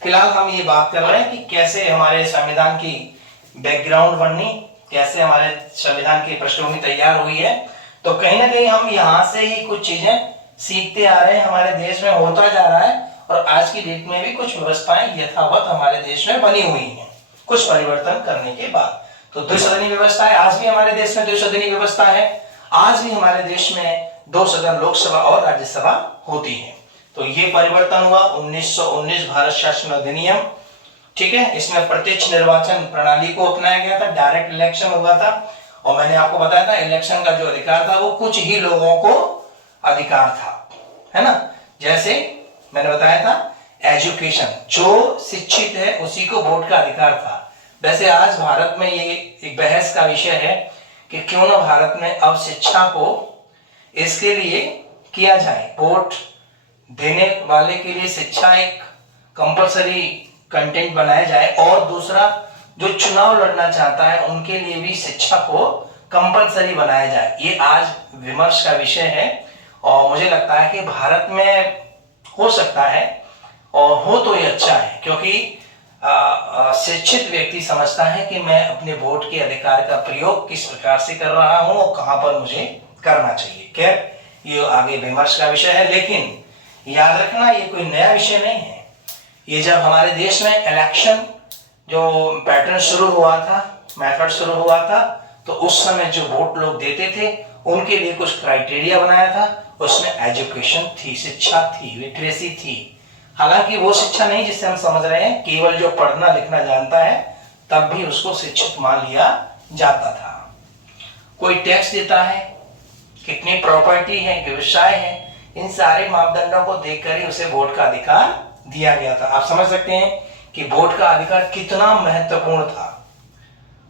फिलहाल हम ये बात कर रहे हैं कि कैसे हमारे संविधान की बैकग्राउंड बननी, कैसे हमारे संविधान की पृष्ठभूमि तैयार हुई है। तो कहीं ना कहीं हम यहाँ से ही कुछ चीजें सीखते आ रहे हैं, हमारे देश में होता जा रहा है, और आज की डेट में भी कुछ व्यवस्थाएं यथावत हमारे देश में बनी हुई हैं कुछ परिवर्तन करने के बाद। तो द्विसदनीय व्यवस्था है, आज भी हमारे देश में द्विसदनीय व्यवस्था है। आज भी हमारे देश में 2 सदन लोकसभा और राज्यसभा होती है। तो ये परिवर्तन हुआ 1919 भारत शासन अधिनियम। ठीक है, इसमें प्रत्यक्ष निर्वाचन प्रणाली को अपनाया गया था, डायरेक्ट इलेक्शन हुआ था, और मैंने आपको बताया था इलेक्शन का जो अधिकार था वो कुछ ही लोगों को अधिकार था, है ना। जैसे मैंने बताया था एजुकेशन, जो शिक्षित है उसी को वोट का अधिकार था। वैसे आज भारत में ये एक बहस का विषय है कि क्यों ना भारत में अब शिक्षा को इसके लिए किया जाए, वोट देने वाले के लिए शिक्षा एक कंपलसरी कंटेंट बनाया जाए, और दूसरा जो चुनाव लड़ना चाहता है उनके लिए भी शिक्षा को कंपलसरी बनाया जाए। ये आज विमर्श का विषय है, और मुझे लगता है कि भारत में हो सकता है, और हो तो ये अच्छा है, क्योंकि शिक्षित व्यक्ति समझता है कि मैं अपने वोट के अधिकार का प्रयोग किस प्रकार से कर रहा हूं और कहां पर मुझे करना चाहिए। खैर, ये आगे विमर्श का विषय है, लेकिन याद रखना ये कोई नया विषय नहीं है। ये जब हमारे देश में इलेक्शन जो पैटर्न शुरू हुआ था, मेथड शुरू हुआ था, तो उस समय जो वोट लोग देते थे उनके लिए कुछ क्राइटेरिया बनाया था। उसमें एजुकेशन थी, शिक्षा थी, लिटरेसी थी। हालांकि वो शिक्षा नहीं जिससे हम समझ रहे हैं, केवल जो पढ़ना लिखना जानता है तब भी उसको शिक्षित मान लिया जाता था। कोई टैक्स देता है, कितनी प्रॉपर्टी है, व्यवसाय है, इन सारे मापदंडों को देखकर ही उसे वोट का अधिकार दिया गया था। आप समझ सकते हैं कि वोट का अधिकार कितना महत्वपूर्ण था,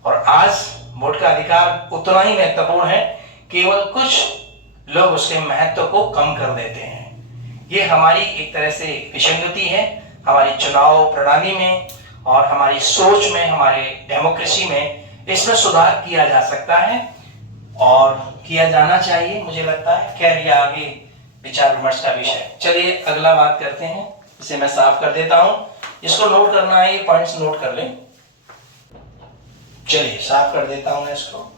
और आज वोट का अधिकार उतना ही महत्वपूर्ण है, केवल कुछ लोग उसके महत्व को कम कर देते हैं। ये हमारी एक तरह से विसंगति है हमारी चुनाव प्रणाली में और हमारी सोच में, हमारे डेमोक्रेसी में। इसमें सुधार किया जा सकता है और किया जाना चाहिए, मुझे लगता है। खैर, ये आगे विचार विमर्श का विषय। चलिए अगला बात करते हैं, इसे मैं साफ कर देता हूं। इसको नोट करना है, ये पॉइंट्स नोट कर लें। चलिए साफ कर देता हूं मैं इसको।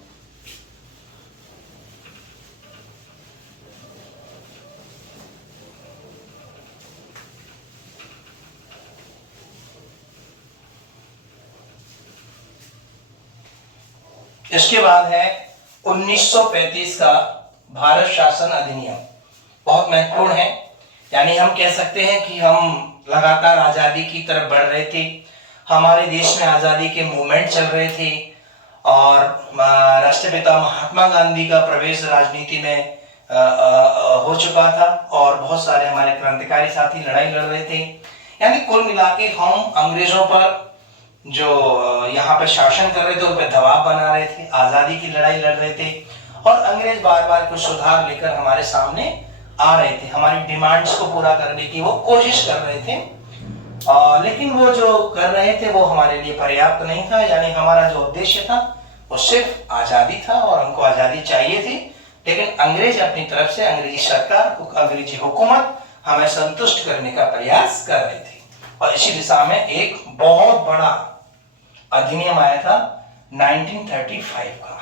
इसके बाद है 1935 का भारत शासन अधिनियम, बहुत महत्वपूर्ण है। यानी हम कह सकते हैं कि हम लगातार आजादी की तरफ बढ़ रहे थे, हमारे देश में आजादी के मूवमेंट चल रहे थे, और राष्ट्रपिता महात्मा गांधी का प्रवेश राजनीति में हो चुका था, और बहुत सारे हमारे क्रांतिकारी साथी लड़ाई लड़ रहे थे। यानी कुल मिला के हम अंग्रेजों पर जो यहाँ पे शासन कर रहे थे उन पे दबाव बना रहे थे, आजादी की लड़ाई लड़ रहे थे, और अंग्रेज बार बार कुछ सुधार लेकर हमारे सामने आ रहे थे, हमारी डिमांड्स को पूरा करने की वो कोशिश कर रहे थे। लेकिन वो जो कर रहे थे वो हमारे लिए पर्याप्त नहीं था। यानी हमारा जो उद्देश्य था वो सिर्फ आजादी था, और हमको आजादी चाहिए थी। लेकिन अंग्रेज अपनी तरफ से अंग्रेजी सरकार को, अंग्रेजी हुकूमत हमें संतुष्ट करने का प्रयास कर रही थी। और इसी दिशा में एक बहुत बड़ा अधिनियम आया था 1935 का।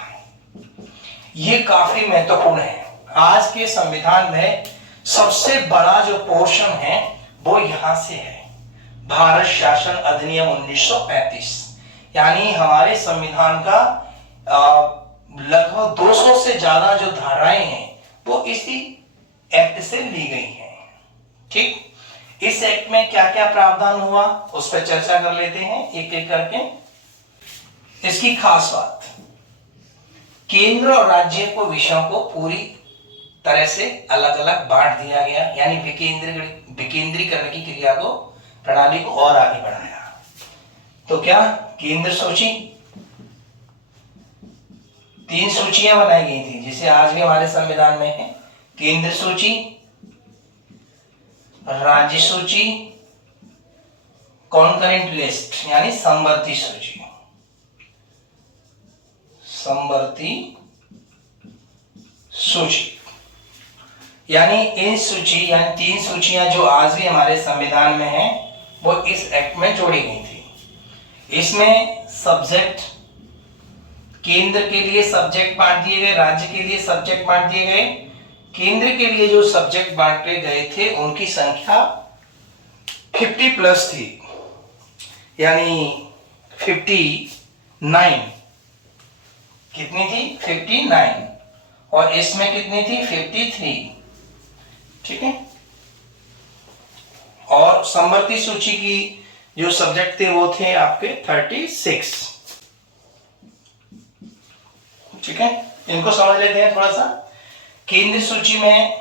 ये काफी महत्वपूर्ण है। आज के संविधान में सबसे बड़ा जो पोर्शन है वो यहां से है, भारत शासन अधिनियम 1935। यानी हमारे संविधान का लगभग 200 से ज्यादा जो धाराएं हैं वो इसी एक्ट से ली गई हैं। ठीक, इस एक्ट में क्या क्या प्रावधान हुआ उस पर चर्चा कर लेते हैं एक एक करके। इसकी खास बात, केंद्र और राज्य को विषयों को पूरी तरह से अलग अलग बांट दिया गया, यानी विकेंद्रीकरण की क्रिया को, प्रणाली को और आगे बढ़ाया। तो क्या केंद्र सूची, 3 सूचियां बनाई गई थी जिसे आज भी हमारे संविधान में है, केंद्र सूची, राज्य सूची, कॉन्करेंट लिस्ट यानी समवर्ती सूची, समवर्ती सूची। यानी इन सूची यानी 3 सूचियां जो आज भी हमारे संविधान में हैं वो इस एक्ट में जोड़ी गई थी। इसमें सब्जेक्ट, केंद्र के लिए सब्जेक्ट बांट दिए गए, राज्य के लिए सब्जेक्ट बांट दिए गए। केंद्र के लिए जो सब्जेक्ट बांटे गए थे उनकी संख्या 50 प्लस थी, यानी 59। कितनी थी? 59। और इसमें कितनी थी? 53। ठीक है। और समवर्ती सूची की जो सब्जेक्ट थे वो थे आपके 36। ठीक है, इनको समझ लेते हैं थोड़ा सा। केंद्रीय सूची में,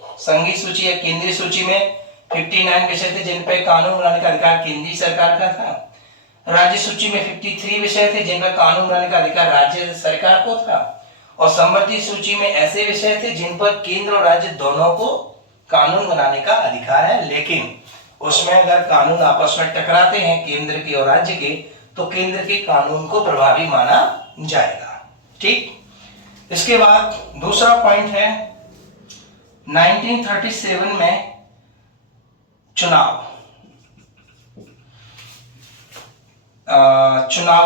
संघीय सूची या केंद्रीय सूची में 59 विषय थे जिन पर कानून बनाने का अधिकार केंद्रीय सरकार का था। राज्य सूची में 53 विषय थे जिनका कानून बनाने का अधिकार राज्य सरकार को था। और समवर्ती सूची में ऐसे विषय थे जिन पर केंद्र और राज्य दोनों को कानून बनाने का अधिकार है, लेकिन उसमें अगर कानून आपस में टकराते हैं केंद्र के और राज्य के, तो केंद्र के कानून को प्रभावी माना जाएगा। ठीक, इसके बाद दूसरा पॉइंट है 1937 में चुनाव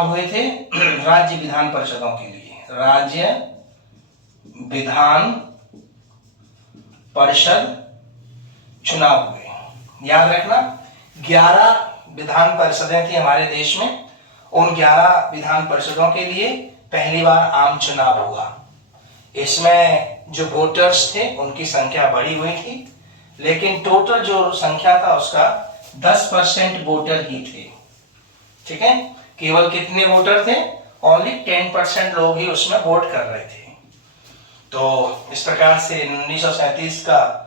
हुए थे राज्य विधान परिषदों के लिए। राज्य विधान परिषद चुनाव हुए। याद रखना 11 विधान परिषदें थी हमारे देश में। उन 11 विधान परिषदों के लिए पहली बार आम चुनाव हुआ। इसमें जो वोटर्स थे उनकी संख्या बढ़ी हुई थी, लेकिन टोटल जो संख्या था उसका 10% वोटर ही थे। ठीक है, केवल कितने वोटर थे? ओनली 10% लोग ही उसमें वोट कर रहे थे। तो इस प्रकार से 1937 का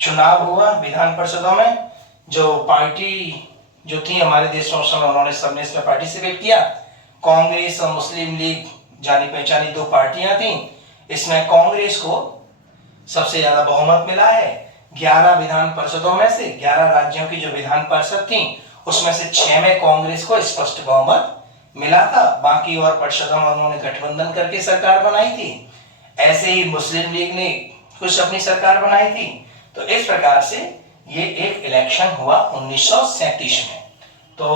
चुनाव हुआ विधान परिषदों में। जो पार्टी जो थी हमारे देश में उस समय, उन्होंने सबने इसमें पार्टिसिपेट किया। कांग्रेस और मुस्लिम लीग जानी पहचानी 2 पार्टियां थी। इसमें कांग्रेस को सबसे ज्यादा बहुमत मिला है। 11 विधान परिषदों में से 11 राज्यों की जो विधान परिषद थी उसमें से 6 में कांग्रेस को स्पष्ट बहुमत मिला था। बाकी और परिषदों में उन्होंने गठबंधन करके सरकार बनाई थी। ऐसे ही मुस्लिम लीग ने कुछ अपनी सरकार बनाई थी। तो इस प्रकार से ये एक इलेक्शन हुआ 1937 में। तो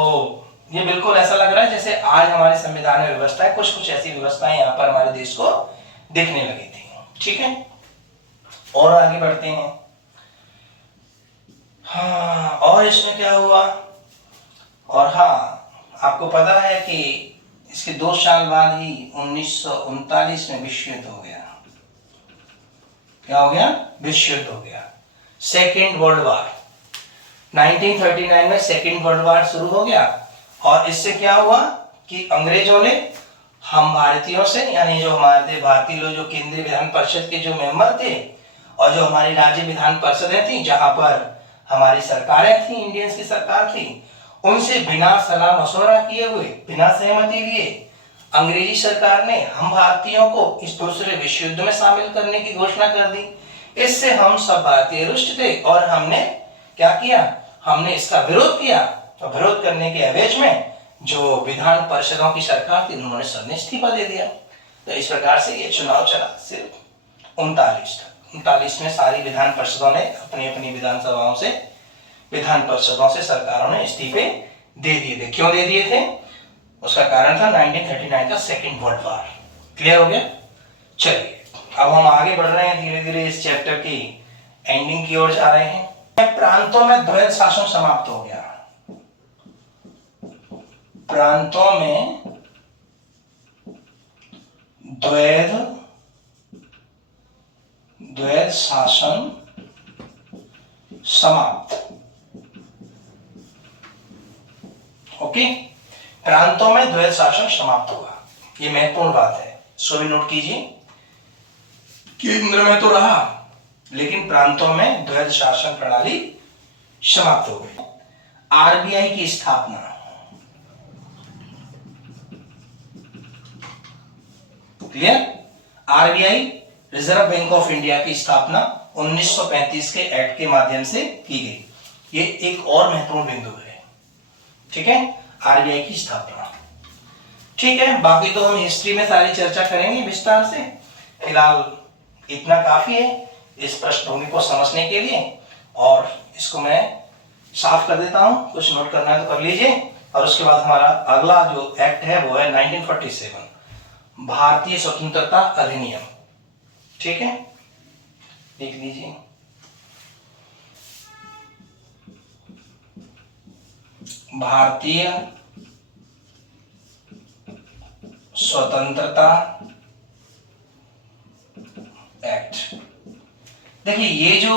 ये बिल्कुल ऐसा लग रहा है जैसे आज हमारे संविधान में व्यवस्था है, कुछ कुछ ऐसी व्यवस्थाएं यहाँ पर हमारे देश को दिखने लगी थी। ठीक है, और आगे बढ़ते हैं। हाँ, और इसमें क्या हुआ? और हाँ, आपको पता है कि इसके 2 साल बाद ही 1939 में विश्व युद्ध हो गया। क्या हो गया? विश्व युद्ध हो गया, सेकेंड वर्ल्ड वार। 1939 में सेकेंड वर्ल्ड वार शुरू हो गया। और इससे क्या हुआ कि अंग्रेजों ने हम भारतीयों से, यानी जो हमारे भारतीय लोग जो केंद्रीय विधान परिषद के जो मेंबर थे और जो हमारी राज्य विधान परिषदें थी जहां पर हमारी सरकारें थी, इंडियंस की सरकार थी, उनसे बिना सलाह मशवरा किए हुए, बिना सहमति लिए अंग्रेजी सरकार ने हम भारतीयों को इस दूसरे विश्व युद्ध में शामिल करने की घोषणा कर दी। इससे हम सब भारतीय रुष्ट थे और हमने क्या किया? हमने इसका विरोध किया। तो विरोध करने के एवज में जो विधान परिषदों की सरकार थी उन्होंने सबने इस्तीफा दे दिया। तो इस प्रकार से ये चुनाव चला। सिर्फ 39 तक। 39 में सारी विधान परिषदों ने अपनी अपनी विधानसभाओं से, विधान परिषदों से सरकारों ने इस्तीफे दे दिए थे। क्यों दे दिए थे? उसका कारण था 1939 का सेकेंड वर्ल्ड वॉर। क्लियर हो गया? चलिए अब हम आगे बढ़ रहे हैं, धीरे धीरे इस चैप्टर की एंडिंग की ओर जा रहे हैं। प्रांतों में द्वैध शासन समाप्त हो गया। प्रांतों में द्वैध शासन समाप्त। ओके, प्रांतों में द्वैध शासन समाप्त हुआ। ये महत्वपूर्ण बात है, सो भी नोट कीजिए। केंद्र में तो रहा लेकिन प्रांतों में द्वैध शासन प्रणाली समाप्त हो गई। आरबीआई की स्थापना, clear? RBI reserve bank of India की स्थापना 1935 के एक्ट के माध्यम से की गई। ये एक और महत्वपूर्ण बिंदु है, ठीक है, आरबीआई की स्थापना। ठीक है, बाकी तो हम हिस्ट्री में सारी चर्चा करेंगे विस्तार से। फिलहाल इतना काफी है इस पृष्ठभूमि को समझने के लिए, और इसको मैं साफ कर देता हूं। कुछ नोट करना है तो कर लीजिए। और उसके बाद हमारा अगला जो एक्ट है वो है 1947, भारतीय स्वतंत्रता अधिनियम। ठीक है, देख लीजिए। भारतीय स्वतंत्रता एक्ट। देखिए ये जो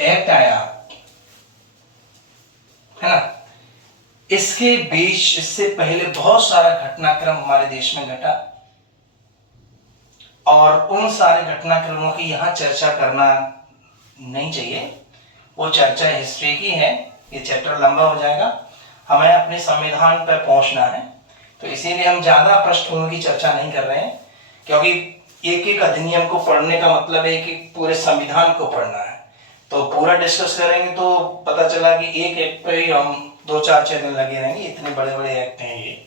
एक्ट आया है ना, इसके बीच इससे पहले बहुत सारा घटनाक्रम हमारे देश में घटा, और उन सारे घटनाक्रमों की यहां चर्चा करना नहीं चाहिए। वो चर्चा हिस्ट्री की है, ये चैप्टर लंबा हो जाएगा। हमें अपने संविधान पर पहुंचना है, तो इसीलिए हम ज्यादा पृष्ठभूमि की चर्चा नहीं कर रहे हैं, क्योंकि एक एक अधिनियम को पढ़ने का मतलब है कि पूरे संविधान को पढ़ना है। तो पूरा डिस्कस करेंगे तो पता चला कि एक एक्ट पे ही हम 2-4-6 दिन लगे रहेंगे, इतने बड़े बड़े एक्ट हैं ये।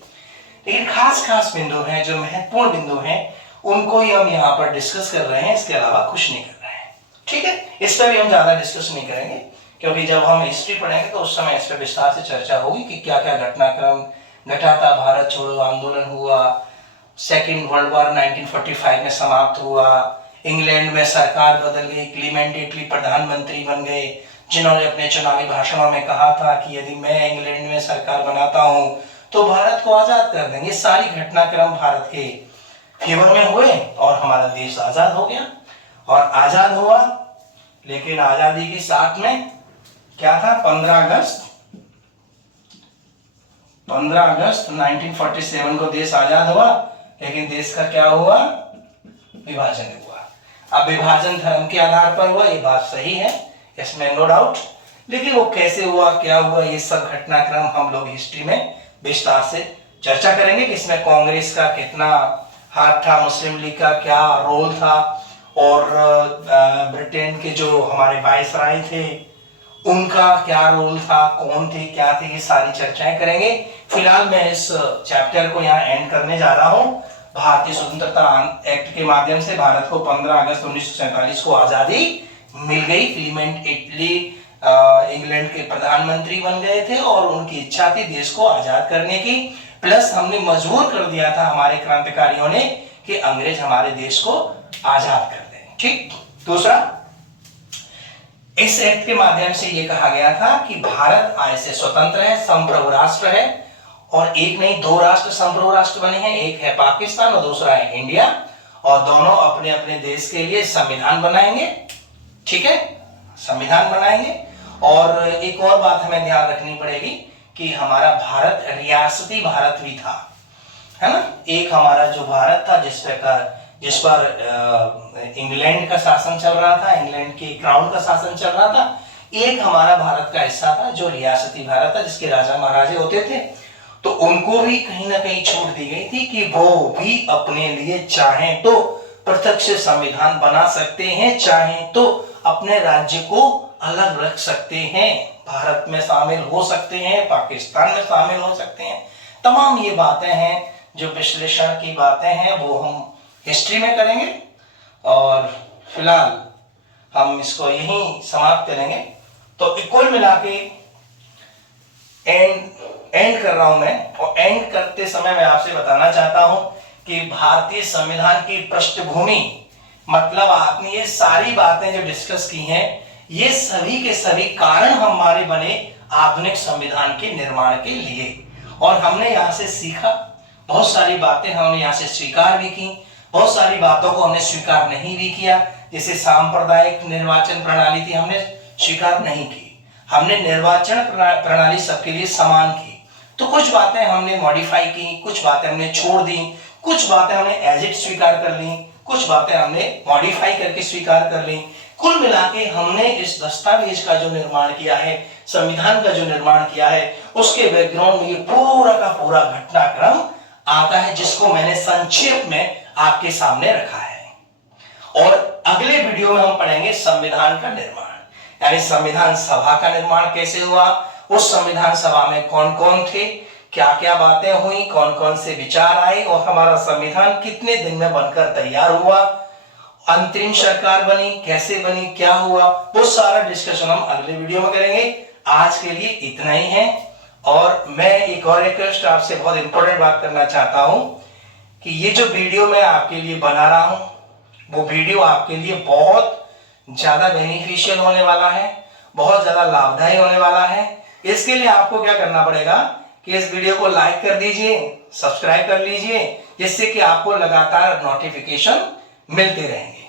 लेकिन खास खास बिंदु हैं, जो महत्वपूर्ण बिंदु हैं, उनको ही हम यहाँ पर डिस्कस कर रहे हैं, इसके अलावा कुछ नहीं कर रहे हैं। ठीक है, इस पर भी हम ज्यादा डिस्कस नहीं करेंगे, क्योंकि जब हम हिस्ट्री पढ़ेंगे तो उस समय इस पर विस्तार से चर्चा होगी कि क्या क्या घटनाक्रम घटा था। भारत छोड़ो आंदोलन हुआ, सेकेंड वर्ल्ड वॉर 1945 में समाप्त हुआ, इंग्लैंड में सरकार बदल गई, क्लीमेंट एटली प्रधानमंत्री बन गए, जिन्होंने अपने चुनावी भाषणों में कहा था कि यदि मैं इंग्लैंड में सरकार बनाता हूं तो भारत को आजाद कर देंगे। सारी घटनाक्रम भारत के फेवर में हुए और हमारा देश आजाद हो गया। और आजाद हुआ, लेकिन आजादी के साथ में क्या था? 15 अगस्त 1947 को देश आजाद हुआ, लेकिन देश का क्या हुआ? विभाजन हुआ। अब विभाजन धर्म के आधार पर हुआ, ये बात सही है, इसमें नो डाउट। लेकिन वो कैसे हुआ, क्या हुआ, ये सब घटनाक्रम हम लोग हिस्ट्री में विस्तार से चर्चा करेंगे कि इसमें कांग्रेस का कितना हाथ था, मुस्लिम लीग का क्या रोल था, और ब्रिटेन के जो हमारे वायसराय थे उनका क्या रोल था, कौन थे, क्या थे, ये सारी चर्चाएं करेंगे। फिलहाल मैं इस चैप्टर को यहाँ एंड करने जा रहा हूँ। भारतीय स्वतंत्रता एक्ट के माध्यम से भारत को 15 अगस्त 1947 को आजादी मिल गई। क्लीमेंट एटली इंग्लैंड के प्रधानमंत्री बन गए थे और उनकी इच्छा थी देश को आजाद करने की। प्लस हमने मजबूर कर दिया था हमारे क्रांतिकारियों ने कि अंग्रेज हमारे देश को आजाद कर दें। ठीक। दूसरा, इस एक्ट के माध्यम से यह कहा गया था कि भारत आज से स्वतंत्र है, संप्रभु राष्ट्र है, और एक नहीं 2 राष्ट्र संप्रभु राष्ट्र बने हैं, एक है पाकिस्तान और दूसरा है इंडिया, और दोनों अपने अपने देश के लिए संविधान बनाएंगे। ठीक है, संविधान बनाएंगे। और एक और बात हमें ध्यान रखनी पड़ेगी कि हमारा भारत रियासती भारत भी था, है ना। एक हमारा जो भारत था जिस पर इंग्लैंड का शासन चल रहा था, इंग्लैंड के क्राउन का शासन चल रहा था। एक हमारा भारत का हिस्सा था जो रियासती भारत था, जिसके राजा महाराजे होते थे। तो उनको भी कहीं ना कहीं छूट दी गई थी कि वो भी अपने लिए चाहें तो पृथक से संविधान बना सकते हैं, चाहें तो अपने राज्य को अलग रख सकते हैं, भारत में शामिल हो सकते हैं, पाकिस्तान में शामिल हो सकते हैं। तमाम ये बातें हैं जो विश्लेषण की बातें हैं, वो हम हिस्ट्री में करेंगे। और फिलहाल हम इसको यहीं समाप्त करेंगे। तो कुल मिला के एंड कर रहा हूं मैं, और एंड करते समय मैं आपसे बताना चाहता हूं कि भारतीय संविधान की पृष्ठभूमि, मतलब आपने ये सारी बातें जो डिस्कस की हैं, ये सभी के सभी कारण हमारे बने आधुनिक संविधान के निर्माण के लिए। और हमने यहां से सीखा, बहुत सारी बातें हमने यहां से स्वीकार भी की, बहुत सारी बातों को हमने स्वीकार नहीं भी किया। जैसे सांप्रदायिक निर्वाचन प्रणाली थी, हमने स्वीकार नहीं की। हमने निर्वाचन प्रणाली सबके लिए समान की। तो कुछ बातें हमने मॉडिफाई की, कुछ बातें हमने छोड़ दी, कुछ बातें हमने एज इट स्वीकार कर ली, कुछ बातें हमने मॉडिफाई करके स्वीकार कर ली। कुल मिला के हमने इस दस्तावेज का जो निर्माण किया है, संविधान का जो निर्माण किया है, उसके बैकग्राउंड में ये पूरा का पूरा घटनाक्रम आता है, जिसको मैंने संक्षेप में आपके सामने रखा है। और अगले वीडियो में हम पढ़ेंगे संविधान का निर्माण, यानी संविधान सभा का निर्माण कैसे हुआ, उस संविधान सभा में कौन कौन थे, क्या क्या बातें हुई, कौन कौन से विचार आए, और हमारा संविधान कितने दिन में बनकर तैयार हुआ, अंतरिम सरकार बनी, कैसे बनी, क्या हुआ, वो सारा डिस्कशन हम अगले वीडियो में करेंगे। आज के लिए इतना ही है। और मैं एक और रिक्वेस्ट आपसे बहुत इंपॉर्टेंट बात करना चाहता हूं कि ये जो वीडियो मैं आपके लिए बना रहा हूं, वो वीडियो आपके लिए बहुत ज्यादा बेनिफिशियल होने वाला है, बहुत ज्यादा लाभदायी होने वाला है। इसके लिए आपको क्या करना पड़ेगा कि इस वीडियो को लाइक कर दीजिए, सब्सक्राइब कर लीजिए, जिससे कि आपको लगातार नोटिफिकेशन मिलते रहेंगे।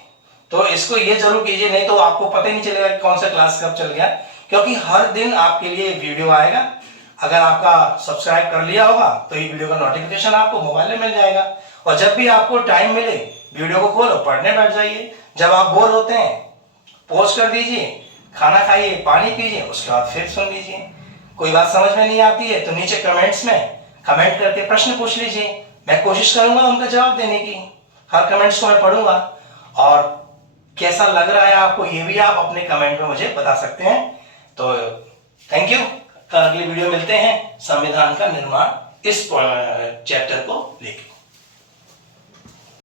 तो इसको ये जरूर कीजिए, नहीं तो आपको पता ही नहीं चलेगा कि कौन सा क्लास कब चल गया, क्योंकि हर दिन आपके लिए वीडियो आएगा। अगर आपका सब्सक्राइब कर लिया होगा तो ये वीडियो का नोटिफिकेशन आपको मोबाइल में मिल जाएगा, और जब भी आपको टाइम मिले वीडियो को खोलो, पढ़ने बैठ जाइए। जब आप बोर होते हैं पॉज कर दीजिए, खाना खाइए, पानी पीजिए, उसके बाद फिर सुन लीजिए। कोई बात समझ में नहीं आती है तो नीचे कमेंट्स में कमेंट करके प्रश्न पूछ लीजिए, मैं कोशिश करूंगा उनका जवाब देने की। हर कमेंट्स को मैं पढ़ूंगा, और कैसा लग रहा है आपको ये भी आप अपने कमेंट में मुझे बता सकते हैं। तो थैंक यू। कल अगली वीडियो मिलते हैं संविधान का निर्माण इस चैप्टर को लेकर।